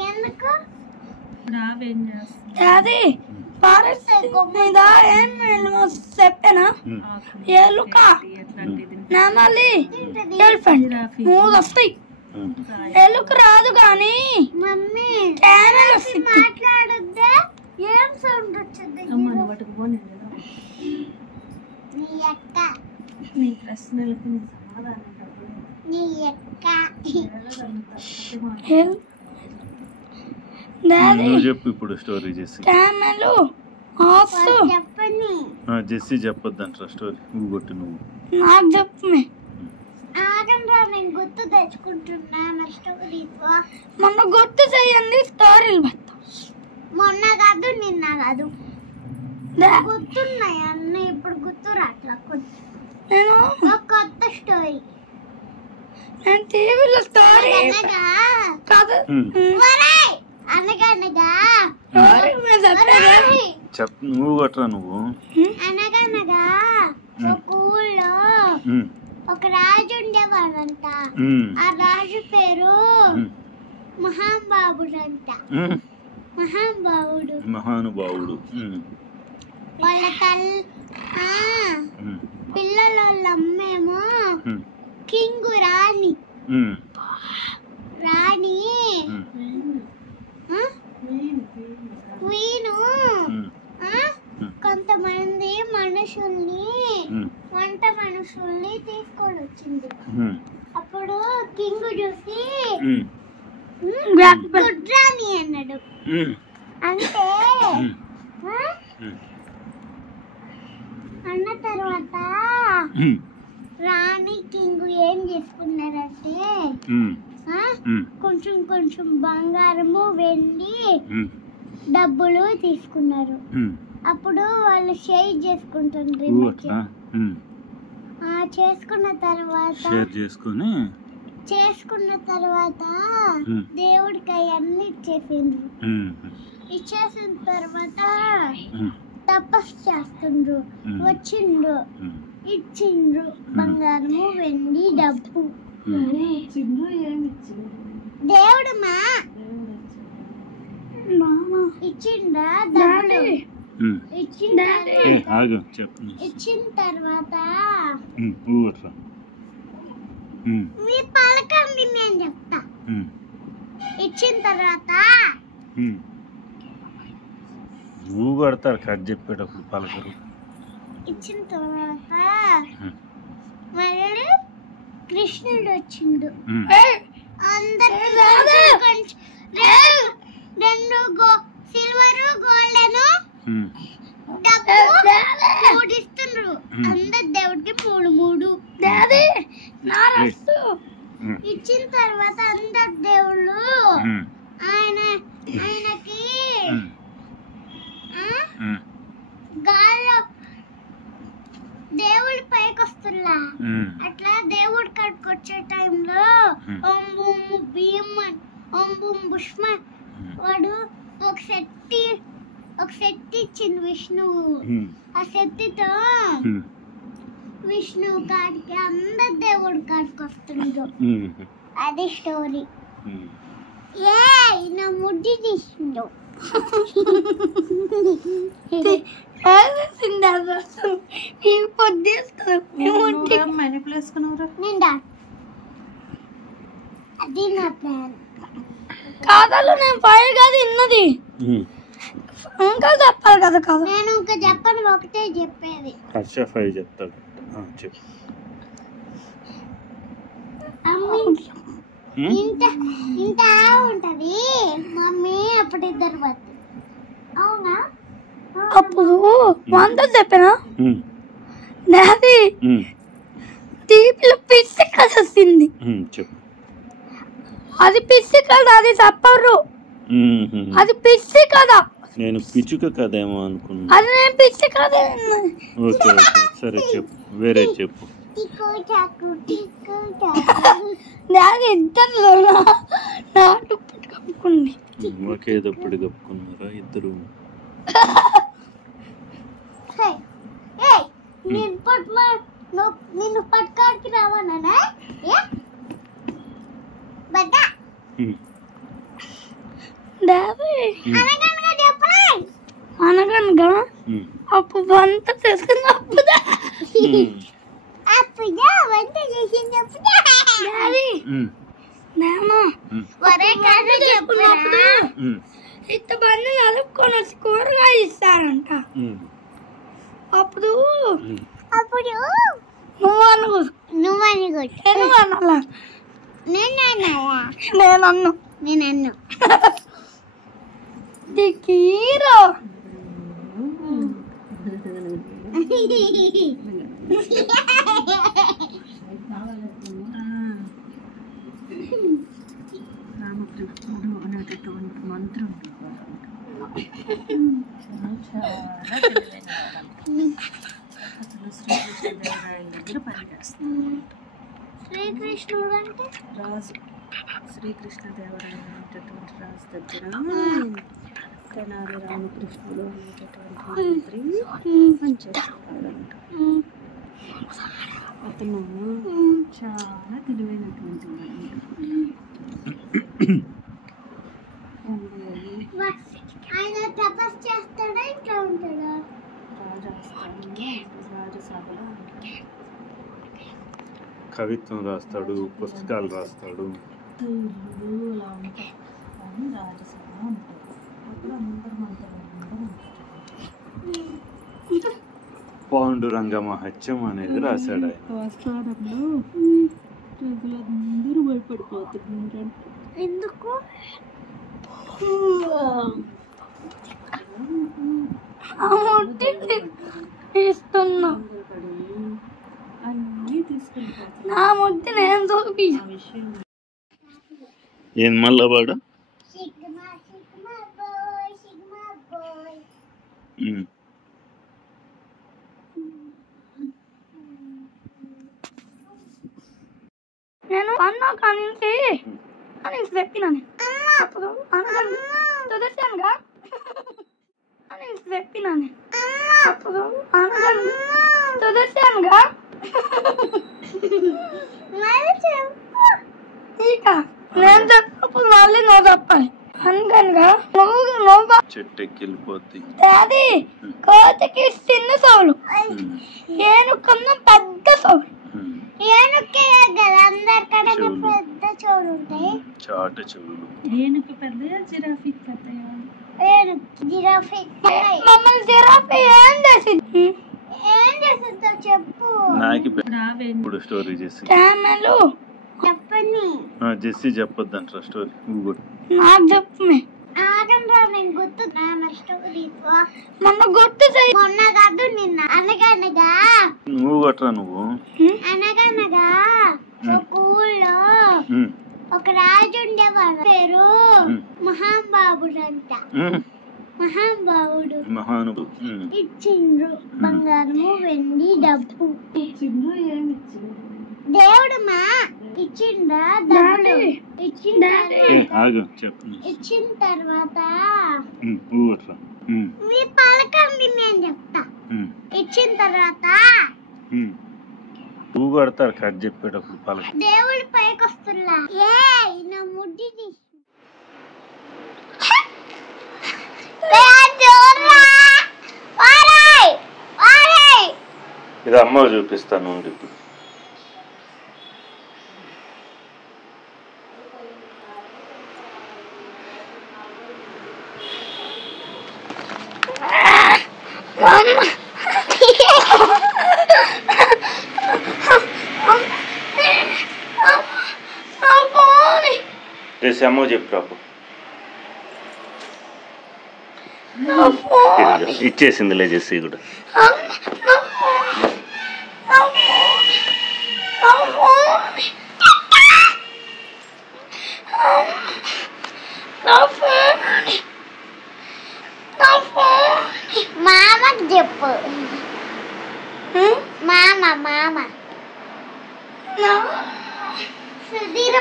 ఎందుకు ఇప్పుడు ఆవేం చేస్తుంది? అది ఫారెస్ట్ మీద ఏం చెప్పానా? ఎలుక, నెమలి, ఎలిఫెంట్ మూడు వస్తాయి. ఎలుక రాదు కానీ మమ్మీ క్యామెల్ వస్తుంది. మాట్లాడుద్దే ఏం సౌండ్ వచ్చింది? అమ్మ వాటికి పోనీ కదా. నీ అక్క నీ ప్రశ్నలకు నీ సమాధానం చెప్పలేదు. నీ అక్క నువ్వు చెప్పు ఇప్పుడు స్టోరీ జెస్సీ. Camel, horse. చెప్పండి. జెస్సీ చెప్పొద్దంటారా స్టోరీ, నువ్వు కొట్టు. నువ్వు నాకు చెప్పు. ఆగండ్రా, నేను గుర్తు తెచ్చుకుంటున్నా. మొన్న గుర్తు చెయ్యండి స్టోరీలు పెడతా. మొన్న కాదు నిన్న కాదు గుర్తున్నాయి అన్న. ఇప్పుడు గుర్తు రాట్లా. నేను ఒక కొత్త స్టోరీ. నేను టీవీలో స్టోరీ అనగా కాదు అనగనగా స్టోరీ మీద చెప్పేది. చెప్, నువ్వు కొట్టరా. నువ్వు అనగనగా ఒక ఊళ్ళో ఒక రాజు ఉండేవాడంట. ఆ రాజు పేరు మహాబాబుడంట. మహానుభావుడు. వాళ్ళ పిల్లల వాళ్ళ అమ్మేమో కింగు రాణి. వీను కొంతమంది వంట మనుషుల్ని తీసుకొని వచ్చింది. అప్పుడు కింగు చూసి గుడ్రాని అన్నాడు. అంటే అన్న తర్వాత రాణి కింగు ఏం చేసుకున్నారంటే కొంచెం కొంచెం బంగారము, వెండి, డబ్బులు తీసుకున్నారు. అప్పుడు వాళ్ళు షేర్ చేసుకుంటుండ్రు. చేసుకున్న తర్వాత దేవుడికి అవన్నీ ఇచ్చేసిండ్రు. ఇచ్చేసిన తర్వాత తపస్సు చేస్తుండ్రు. వచ్చిండ్రు, ఇచ్చిండ్రు బంగారము, వెండి, డబ్బు. దేవుడు ఇచ్చిండ్రా డబ్బులు. ఇచ్చిన తర్వాత మీ పలకండి, నేను చెప్తా. ఇచ్చిన తర్వాత నువ్వు కొడతారు కట్ చెప్పేటప్పుడు పలకరు. ఇచ్చిన తర్వాత మళ్ళీ కృష్ణుడు వచ్చిండు. అందరికి రెండు సిల్వరు, గోల్డెను, డబ్బు మూడు ఇస్తుండ్రు. అందరు దేవుడికి మూడు మూడు. ఇచ్చిన తర్వాత అందరు దేవుళ్ళు ఆయనకి గాల్లో దేవుడి పైకి వస్తున్నా. అట్లా దేవుడి కాడికి వచ్చే టైంలో ఓం బుమ్ భీమ్, ఓం బుమ్ బుష్మన్ వాడు ఒక శక్తి ఇచ్చింది విష్ణువు. ఆ శక్తితో విష్ణువు కాడికి అందరు దేవుడి కాడికి వస్తుండ్రు. అది స్టోరీ. నా ముడ్డి తీసిండు. అది నా ప్లాన్ కాదాలు. నేను పై కాదు ఇన్నది ఇంకా చెప్పాలి కదా. కాదు నేను ఇంకా చెప్పను, ఒకటే చెప్పేది. చెప్తాడు. చెప్పు. ఇంత ఉంటది మమ్మీ. అప్పుడు ఇద్దరు బతు. అవునా? అప్పుడు వంద చెప్పినా నాది తీపిలో పిచ్చి కథ వస్తుంది. అది పిచ్చి కథ, అది చెప్పరు. అది పిచ్చి కథ నేను పిచ్చుక కదేమో అనుకున్నా. అది నేను పిచ్చి కదే. ఓకే ఓకే సరే చెప్పు, వేరే చెప్పు. డాడీ ఇద్దరు నాటు కప్పుకుంది. ఒకే దప్పుడు కప్పుకున్నారా ఇద్దరు? నిన్ను పట్టుకోడానికి రావానా? డాడీ అనగనగా అప్పుడు వంట చేసుకున్నప్పుడా వంట చేసినప్పుడు డాడీ నేను చెప్పుకున్నప్పుడు ఇంత బండి నలుపుకొని వచ్చి కూరగాయలు ఇస్తారంట. అప్పుడు నువ్వు అనుకో, నువ్వు అని నువ్వు అనాలా? నేను అన్ను హీరో రామకృష్ణుడు అనేటటువంటి మంత్రం అసలు శ్రీకృష్ణదేవరాయల దగ్గర పనిచేస్తాడు. శ్రీకృష్ణుడు అంటే రాజు, శ్రీకృష్ణదేవరాయలు అనేటటువంటి రాజు దగ్గర తెనాలి రామకృష్ణుడు అనేటటువంటి మంత్రి పనిచేస్తాడంట. అతను చాలా తెలివైనటువంటి ఆయన తపస్సు చేస్తాడా ఇట్లా ఉంటాడా? రాజసభలో కవిత్వం రాస్తాడు, పుస్తకాలు రాస్తాడు. అలా ఉంటాయి కానీ రాజసభలో ఉంటాయి. అప్పుడు అందరు మంత్రులు పాండురంగ మహత్యం అనేది రాశాడు ఆయన. ఆస్థానంలో ప్రజలందరూ భయపడిపోతున్నారు. ఎందుకు? ఇస్తున్నా అన్నీ తీసుకెళ్ళిపోతారు. నా ముట్టి నేను చూపి ఆ విషయం ఏం మళ్ళా వాడు సిగ్మా బాయ్. నేను అన్నా కానీ అని చెప్పినాను. అప్పుడు అనగానే తుదర్శానుగా అని చెప్పినాను. అప్పుడు అనగానే తుదర్శానుగా ఇక నేను చెప్పినప్పుడు మళ్ళీ నువ్వు చెప్పాలి. అనగానుగా నువ్వు చెట్టెక్కి వెళ్ళిపోద్ది. డాడీ కోతికి చిన్న సౌలు, ఏనుకన్నా పెద్ద సౌలు. ఏనుకే కదా అందరికన్నా పెద్ద చెవులు ఉంటాయి. చాట చెవులు. ఏనుక పెద్దయా జిరాఫీ పెద్దయా? జిరాఫీ మమ్మల్ని జిరాఫీ ఏం చేస్తుందో చెప్పు. నాకు ఇప్పుడు స్టోరీ చేసి తామలు చెప్పండి. జెస్సీ చెప్పొద్దంటారా స్టోరీ? నాకు చెప్పు. ఆగండ్రా నేను గుర్తు స్టోరీ మొన్న గుర్తు చెయ్యి. మొన్న కాదు నిన్న. అనగనగా నువ్వు కొట్టరా నువ్వు. అనగనగా ఒక ఊళ్ళో ఒక రాజు ఉండేవాడు. పేరు మహాబాబుడు అంట. మహాబాబుడు ఇచ్చిండ్రు బంగారము, వెండి, డబ్బు. దేవుడు మా ఇచ్చిండ్రా డబ్బులు. ఇచ్చిన తర్వాత మీ పలకండి నేను చెప్తా. ఇచ్చిన తర్వాత నువ్వు కొడతారు కట్ చెప్పేటప్పుడు పలక. దేవుడు పైకి వస్తున్నా నా ముడ్డి ఇది అమ్మ చూపిస్తాను ఇప్పుడు. చేసి అమ్మ చెప్పు రాపు. ఇచ్చేసిందిలే చేసి కూడా.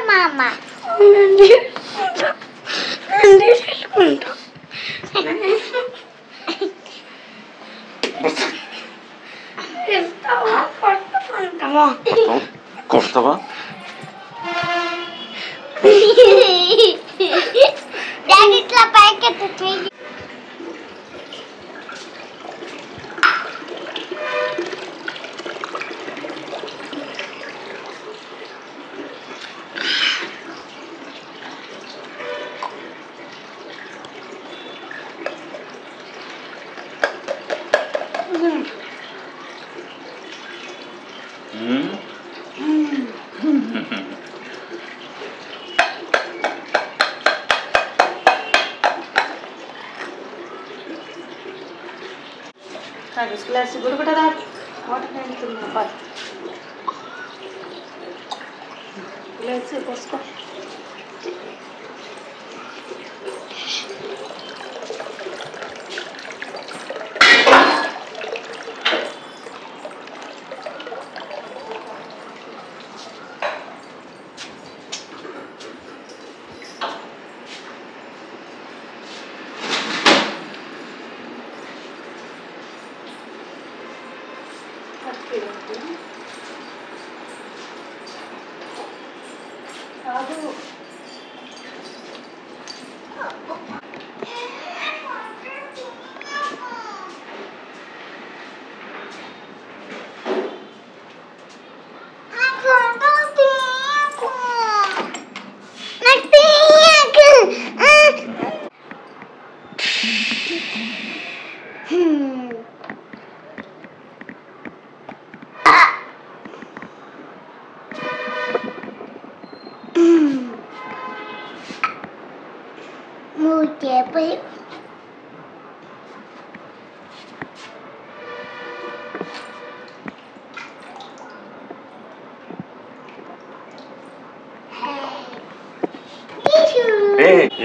మామ కొడతావా? డాడీ ఇట్లా పైకెత్తు చెయ్యి. గ్లాస్ కూడా కూడా రా వాటర్ నిండుతున్నా గ్లాస్ పోసుకో.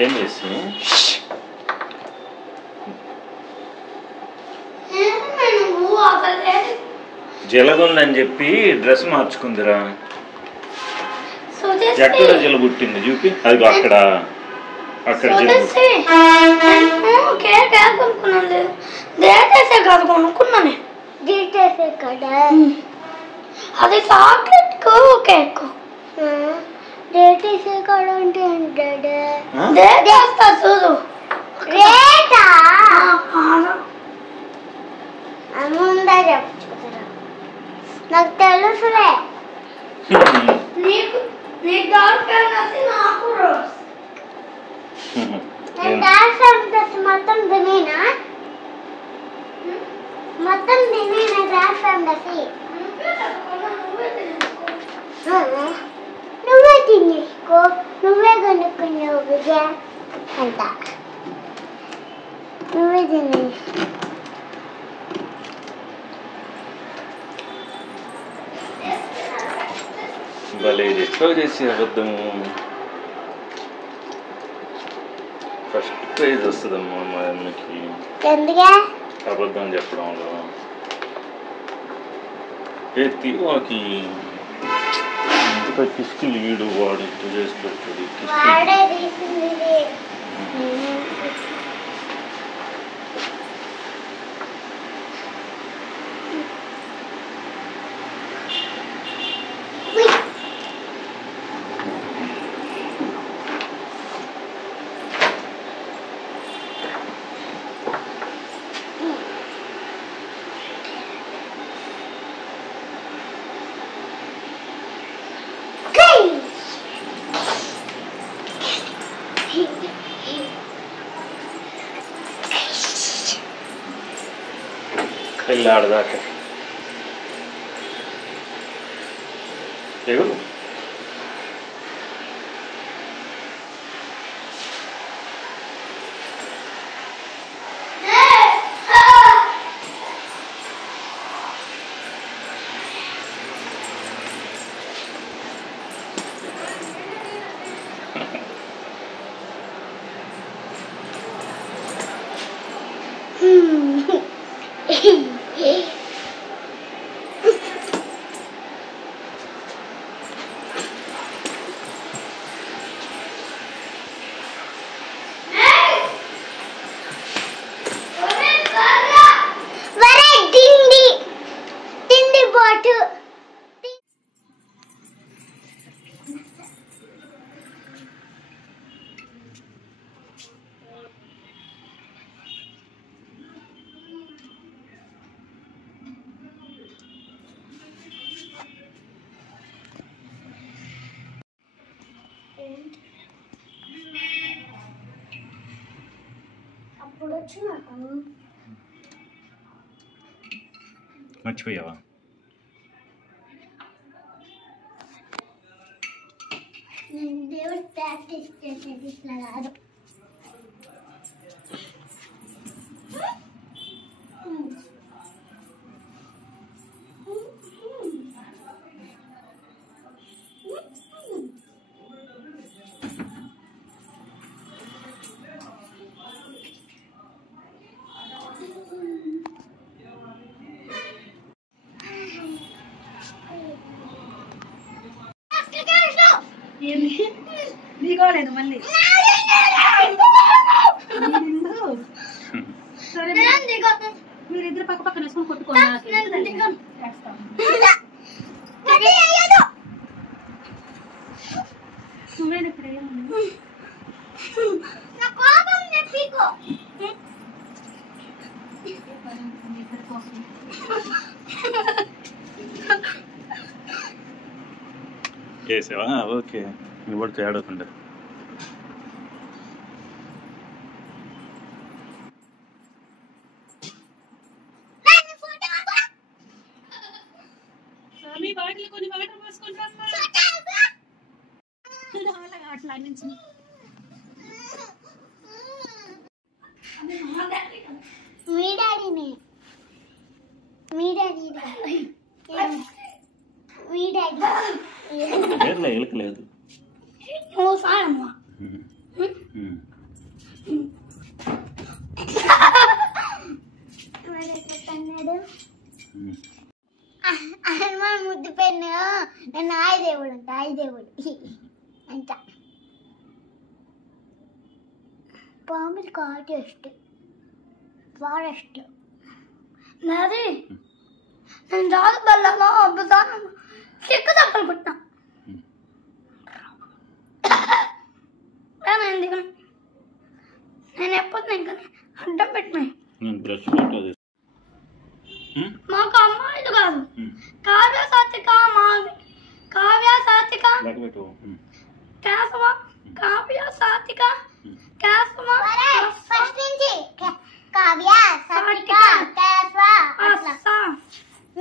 ఏం చేసి జలగుందని చెప్పి డ్రెస్ మార్చుకుందిరా. ఎక్కడ జల పుట్టింది చూపి. అది అక్కడ అక్కడ అది చాక్లెట్ కేక్. డేట్ వేసే కాడ అంటే ఏంటాడు? డేట్ వేస్తా చూడు. రేటా ముందా చెప్తున్నా, నాకు తెలుసులే. నీకు నీకు డార్క్ అయినది నాకు రోజ్. నేను డార్క్ ఫ్యాంటసీ మొత్తం తినేనా? మొత్తం తినేనా డార్క్ ఫ్యాంటసీ? నువ్వే తినేసుకో, నువ్వే కొనుక్కున్నావు విజయ అంట. నువ్వే తినేసుకో. భలే ఎక్కువ చేసి అబద్ధము. ఫస్ట్ ప్రైజ్ వస్తుందమ్మా మా అమ్మకి ఎందుకే అబద్ధం చెప్పడంలో. ఏ తీవాకి ఇంత కిస్కిల్ వీడు వాడు ఇట్లా చేసి పెడతాడు. వాడే తీసింది. వెళ్ళి ఆడదాకా ఎగురు. వచ్చినాడు. మర్చిపోయావా? నేను దేవుడు ప్రాక్టీస్ చేసేది ఇట్లా కాదు. దిగోలేదు మళ్ళీ. సరే మీరిద్దరు పక్క పక్కన వేసుకొని కొట్టుకోండి. నువ్వేనా ఇప్పుడు చేసావా? ఓకే, ఇవ్వడితో ఏడవకుండా. మీ బాటిల్ కొన్ని వాటర్ పోసుకుంటాం. అట్లా నుంచి మీ డాడీనే, మీ డాడీ, మీ డాడీ పేర్లో ఎలకలేదు. నువ్వు సాయమ్మా అన్నాడు. హనుమాన్ ముద్దు పెన్ను నేను ఆయుదేవుడు అంట, ఆయుదేవుడు అంట. పాములు కాటేస్ట్ ఫారెస్ట్. నాది నేను జాగ్రత్త బల్లలో అబ్బుతాను చెక్కు తప్పలు పుట్టినా ఎందుకు నేను ఎప్పుడు ఇంకా అడ్డం పెట్టినాయి. నేను బ్రష్ పెట్టదు. మాకు అమ్మాయిలు కాదు, కావ్య సాత్విక, మావి కావ్య సాత్విక కేశవ, కావ్య సాత్విక కేశవ, ఫస్ట్ నుంచి కావ్య సాత్విక కేశవ అస్స.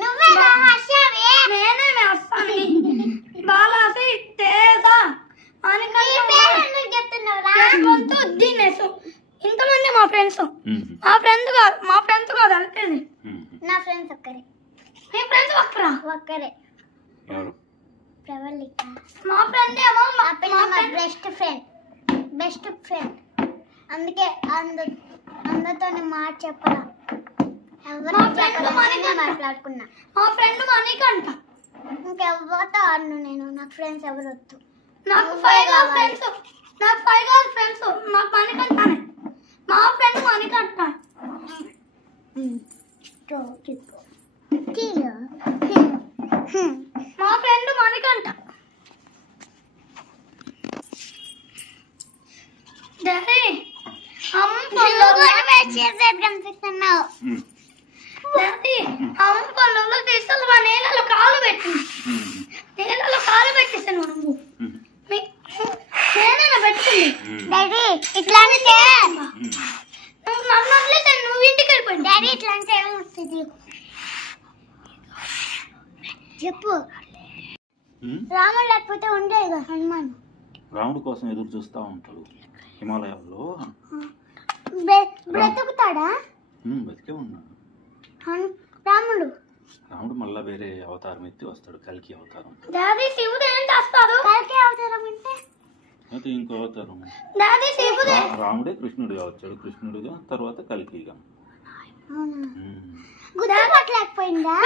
నువ్వే హర్షవే, నేనే అస్సాని బాలాసి తేజ అని చెప్తున్నావు. దీనేసు ఇంతమంది మా ఫ్రెండ్స్, మా ఫ్రెండ్స్ కాదు అంటేది. నా ఫ్రెండ్స్ ఒక్కరే. మీ ఫ్రెండ్స్ ఒక్కరే ఎవరు? ప్రవళిక. మా ఫ్రెండ్ ఏమో మా బెస్ట్ ఫ్రెండ్. అందుకే అందరితో మాట చెప్పరా, ఎవరు మాట్లాడుకున్నా. మా ఫ్రెండ్ మనీకంట. ఇంకెవరితో ఆడను నేను, నాకు ఫ్రెండ్స్ ఎవరు వద్దు. నాకు 5 ఫ్రెండ్స్, నాకు 5 ఫ్రెండ్స్, నాకు మనీకంటానే. మా ఫ్రెండ్ మనీకంట. మా ఫ్రెండ్ మనీకంట. డాడీ అమ్మ పొలంలో తీసుకెళ్ళి మా నీళ్ళలో కాలు పెట్టేసాను. నువ్వు నేనైనా పెట్టింది డాడీ ఇట్లా అంటే నువ్వు నన్ను వదిలేసాను, నువ్వు ఇంటికి వెళ్ళిపోయింది. డాడీ ఇట్లా అంటే ఏమొస్తుంది చెప్పు. రాముడు లేకపోతే ఉండేది కదా హనుమాన్. రాముడి కోసం ఎదురు చూస్తూ ఉంటాడు హిమాలయాల్లో. బ్రతుకుతాడా? బతికే ఉన్నాడు రాముడు. రాముడు మళ్ళా వేరే అవతారం ఎత్తి వస్తాడు, కల్కి అవతారం. డాడీ శివుడు ఏం చేస్తాడు? కల్కి అవతారం అంటే అయితే ఇంకో అవతారం. డాడీ శివుడు రాముడే కృష్ణుడిగా వచ్చాడు, కృష్ణుడిగా తర్వాత కల్కిగా. గుర్తుపట్టలేకపోయిందా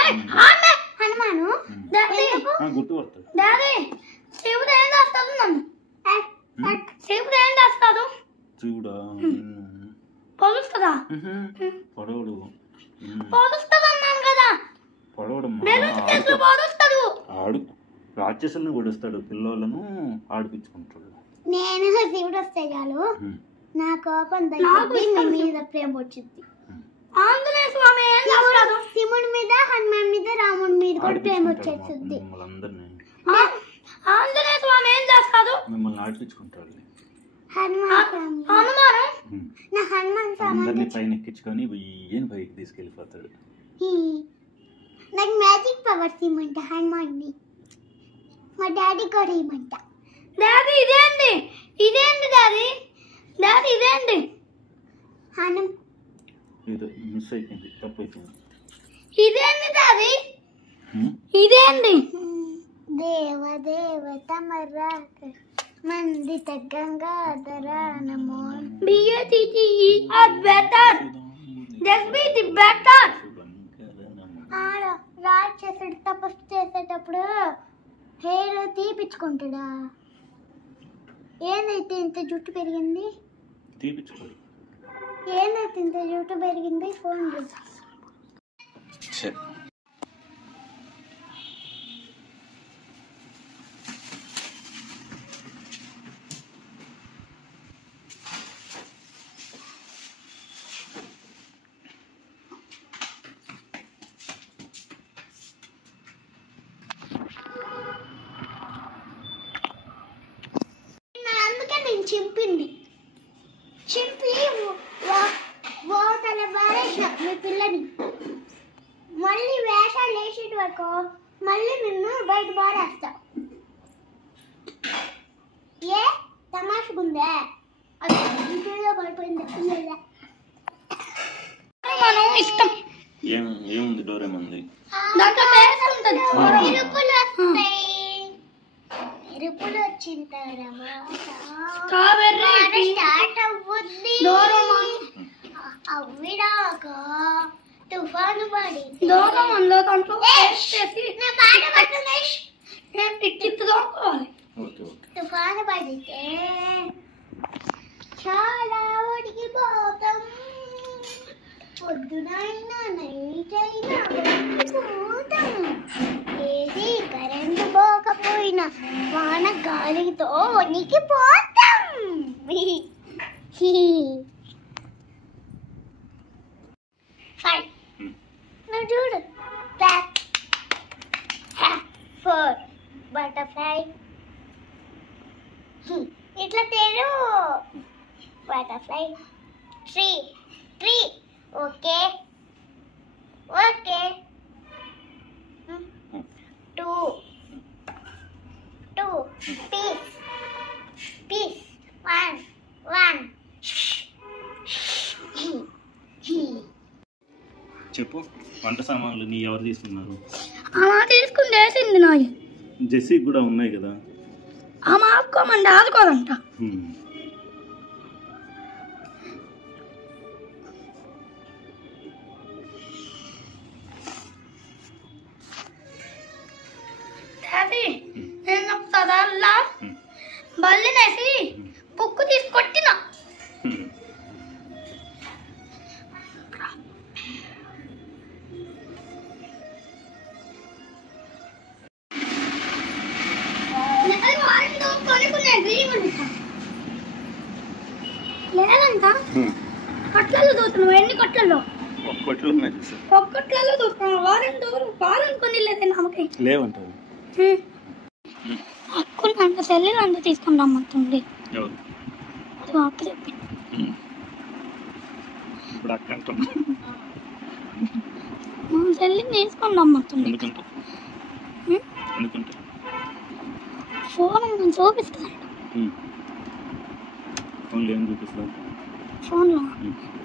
హనుమాను? గుర్తుపడతాడు. డాడీ శివుడు ఏం చేస్తాడు? నన్ను శివుడు ఏం చేస్తాడు? శివుడా పొలుస్తుందా? పొడవుడు. పొలుస్తుంది అన్నాను కదా. పొలుస్తాడు. ఆడు రాక్షసుల్ని ఓడిస్తాడు, పిల్లలను ఆడిపించుకుంటాడు. నేను శివుడు వస్తే చాలు నా కోపం తగ్గుతుంది, మీ మీద ప్రేమ వచ్చింది. ఆంజనేయ స్వామి ఏం చేస్తాడు? శివుడి మీద, హనుమాన్ మీద, రాముడి మీద కూడా ప్రేమ వచ్చేస్తుంది. మిమ్మల్ని అందరినీ ఆంజనేయ స్వామి ఏం చేస్తాడు? మిమ్మల్ని ఆడిపించుకుంటాడు. హనుమాన్ నా హనుమాన్ అందరినీ సామాన్ పైన ఎక్కించుకొని ఏం పైకి తీసుకెళ్ళిపోతాడు. నాకు మ్యాజిక్ పవర్స్ ఇమ్మంట హనుమాన్ని. మా డాడీ కూడా ఇమ్మంట. డాడీ ఇదేంటి డాడీ ఇదేంటి హను ఏదో మిస్ అయిపోయింది, తప్పు అయిపోయింది. ఇదేంటి డాడీ ఇదేంటి దేవ దేవ తమరాక మందిత గంగాధర నమో. BATTE are better. Just be the better. రాక్షసుడు తపస్సు చేసేటప్పుడు హెయిర్ తీపించుకుంటాడా? ఏందైతే ఇంత జుట్టు పెరిగింది? తీపించుకోడు. ఏందైతే ఇంత జుట్టు పెరిగింది? ఫోన్ అందుకే నేను చింపి తల బారేసిన మీ పిల్లని. మళ్ళీ వేషాలు వేసేటి వరకు మళ్ళీ నిన్ను బయట బారేస్తా. ఏ తమాషగుందే? అది ఇంట్లో పడిపోయింది. మనం ఇష్టం ఏముంది డోరేమంది దాంట్లో పేరు ఉంటుంది. ఎరుపులు వస్తాయి. ఎరుపులు వచ్చిన తర్వాత స్టార్ట్ అవ్వుద్ది. అవ్విడాక తుఫాను పడి దూరంలో దాంట్లో నా పాట పడుతుంది. తిప్పుకోవాలి. తుఫాను పడితే చాలా ఉడికిపోతాం. పొద్దునైనా నైట్ అయినా ఉడికిపోతాం. ఏది కరెంటు పోకపోయినా వాన గాలితో వణికిపోతాం. నువ్వు చూడు. Black four butterfly. ఇట్లా తెరు butterfly. Tree okay okay. Two piece one. చెప్పు. వంట సామాన్లు నీ ఎవరు తీసుకున్నారు? అలా తీసుకుని వేసింది నాయి. జెస్సీకి కూడా ఉన్నాయి కదా. ఆమె ఆపుకోమండి ఆదుకోదంట. డాడీ నేను పదాల్లా బల్లినేసి బుక్కు తీసి కొట్టిన. లేదంట కట్లలో చూస్తున్నావు. ఎన్ని కట్లలో? ఒక్కట్లలో చూస్తున్నావు. వారం కొన్ని లేదే నమ్మకం లేవంటారు. అక్కున్నంత సెల్లు అంత తీసుకుని రమ్మంటుంది. అక్క చెప్పి ఇప్పుడు అక్క అంటున్నా. మా సెల్లిని తీసుకొని రమ్మంటుంది. ఫోన్ నేను చూపిస్తాను. ఫోన్లో ఏం చూపిస్తాను? ఫోన్లో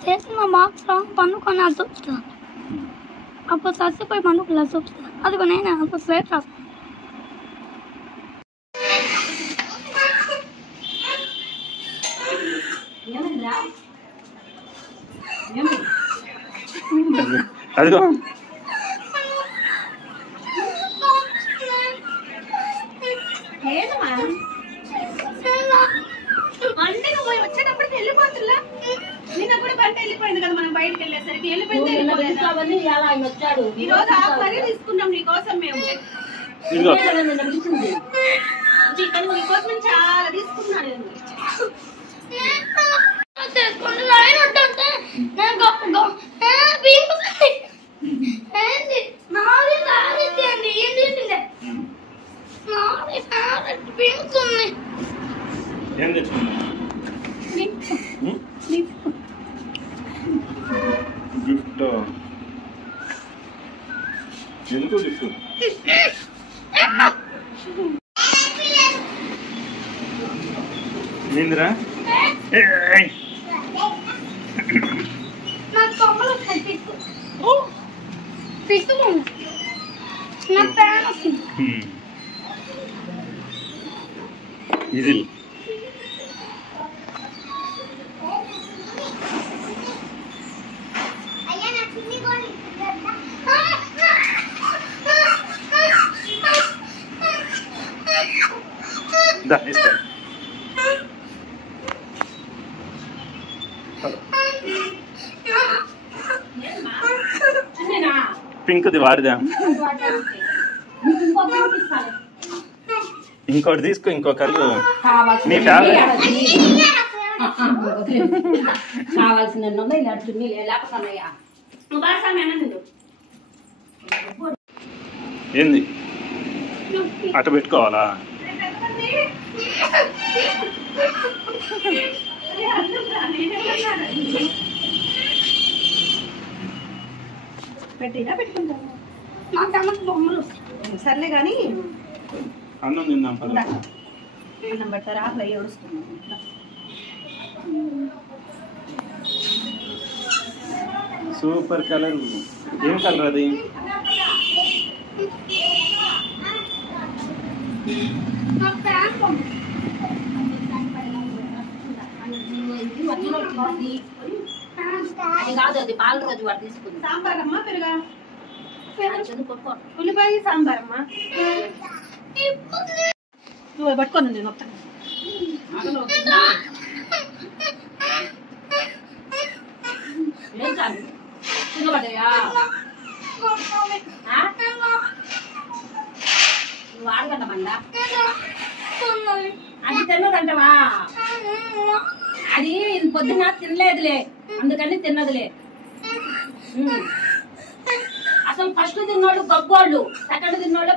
చేసిన మార్క్స్ రా పన్నుకొని అది చూపిస్తాను. అప్పుడు చచ్చిపోయి పన్నుకులు అది చూపిస్తాను. అది నేను అప్పుడు స్లేట్ రాస్తాను. అదిగో అంటే పోయి వచ్చేటప్పుడు వెళ్ళిపోతున్నా. నిన్న కూడా పంట వెళ్ళిపోయింది కదా, మనం బయటకు వెళ్ళేసరికి వెళ్ళిపోయింది. ఈ రోజు హాఫ్ మరీ తీసుకున్నాం నీకోసం మేము. నీకోసం చాలా తీసుకున్నాను నేను. ఏం తెచ్చుకున్నా? గిఫ్ట్ ఎందుకు గిఫ్ట్? ఏందిరా? నాకు కొమ్మలు వస్తాయి ఫిక్స్ నా ప్యాన్ వస్తుంది. ఇది అయ్యా నా చిన్ని కొని దా ఇస్తా. పింక్ది వాడిదా? ఇంకోటి తీసుకో, ఇంకో కలర్ నీ ఫేవరెట్. కావాల్సిన ఇలా చున్నీ లేకపోతున్నాయా? ఏంది అటు పెట్టుకోవాలా? పెట్టినా పెట్టుకుంటాను. నాకు అమ్మకి బొమ్మలు వస్తాయి. సర్లే కానీ అన్నం తిందాం పద. అన్నం పెట్టారా? ఫ్రై ఏడుస్తుంది. Super colour. ఏం కలర్ అది? నాకు ప్యాన్ బొమ్మ అది కాదు, అది పాల రోజు వాడు తీసుకుంది. సాంబార్ అమ్మా, పెరుగా? ఉల్లిపాయ సాంబార్ అమ్మా. నువ్వు పట్టుకోను, నేను వస్తాను. తినబడ్డాయా? నువ్వు ఆడగంటమండా? అది తిన్నదంటవా? అది పొద్దున తినలేదులే, అందుకని తిన్నదిలే. అసలు ఫస్ట్ తిన్నోళ్ళు గొప్పోళ్ళు, సెకండ్ తిన్నోళ్ళు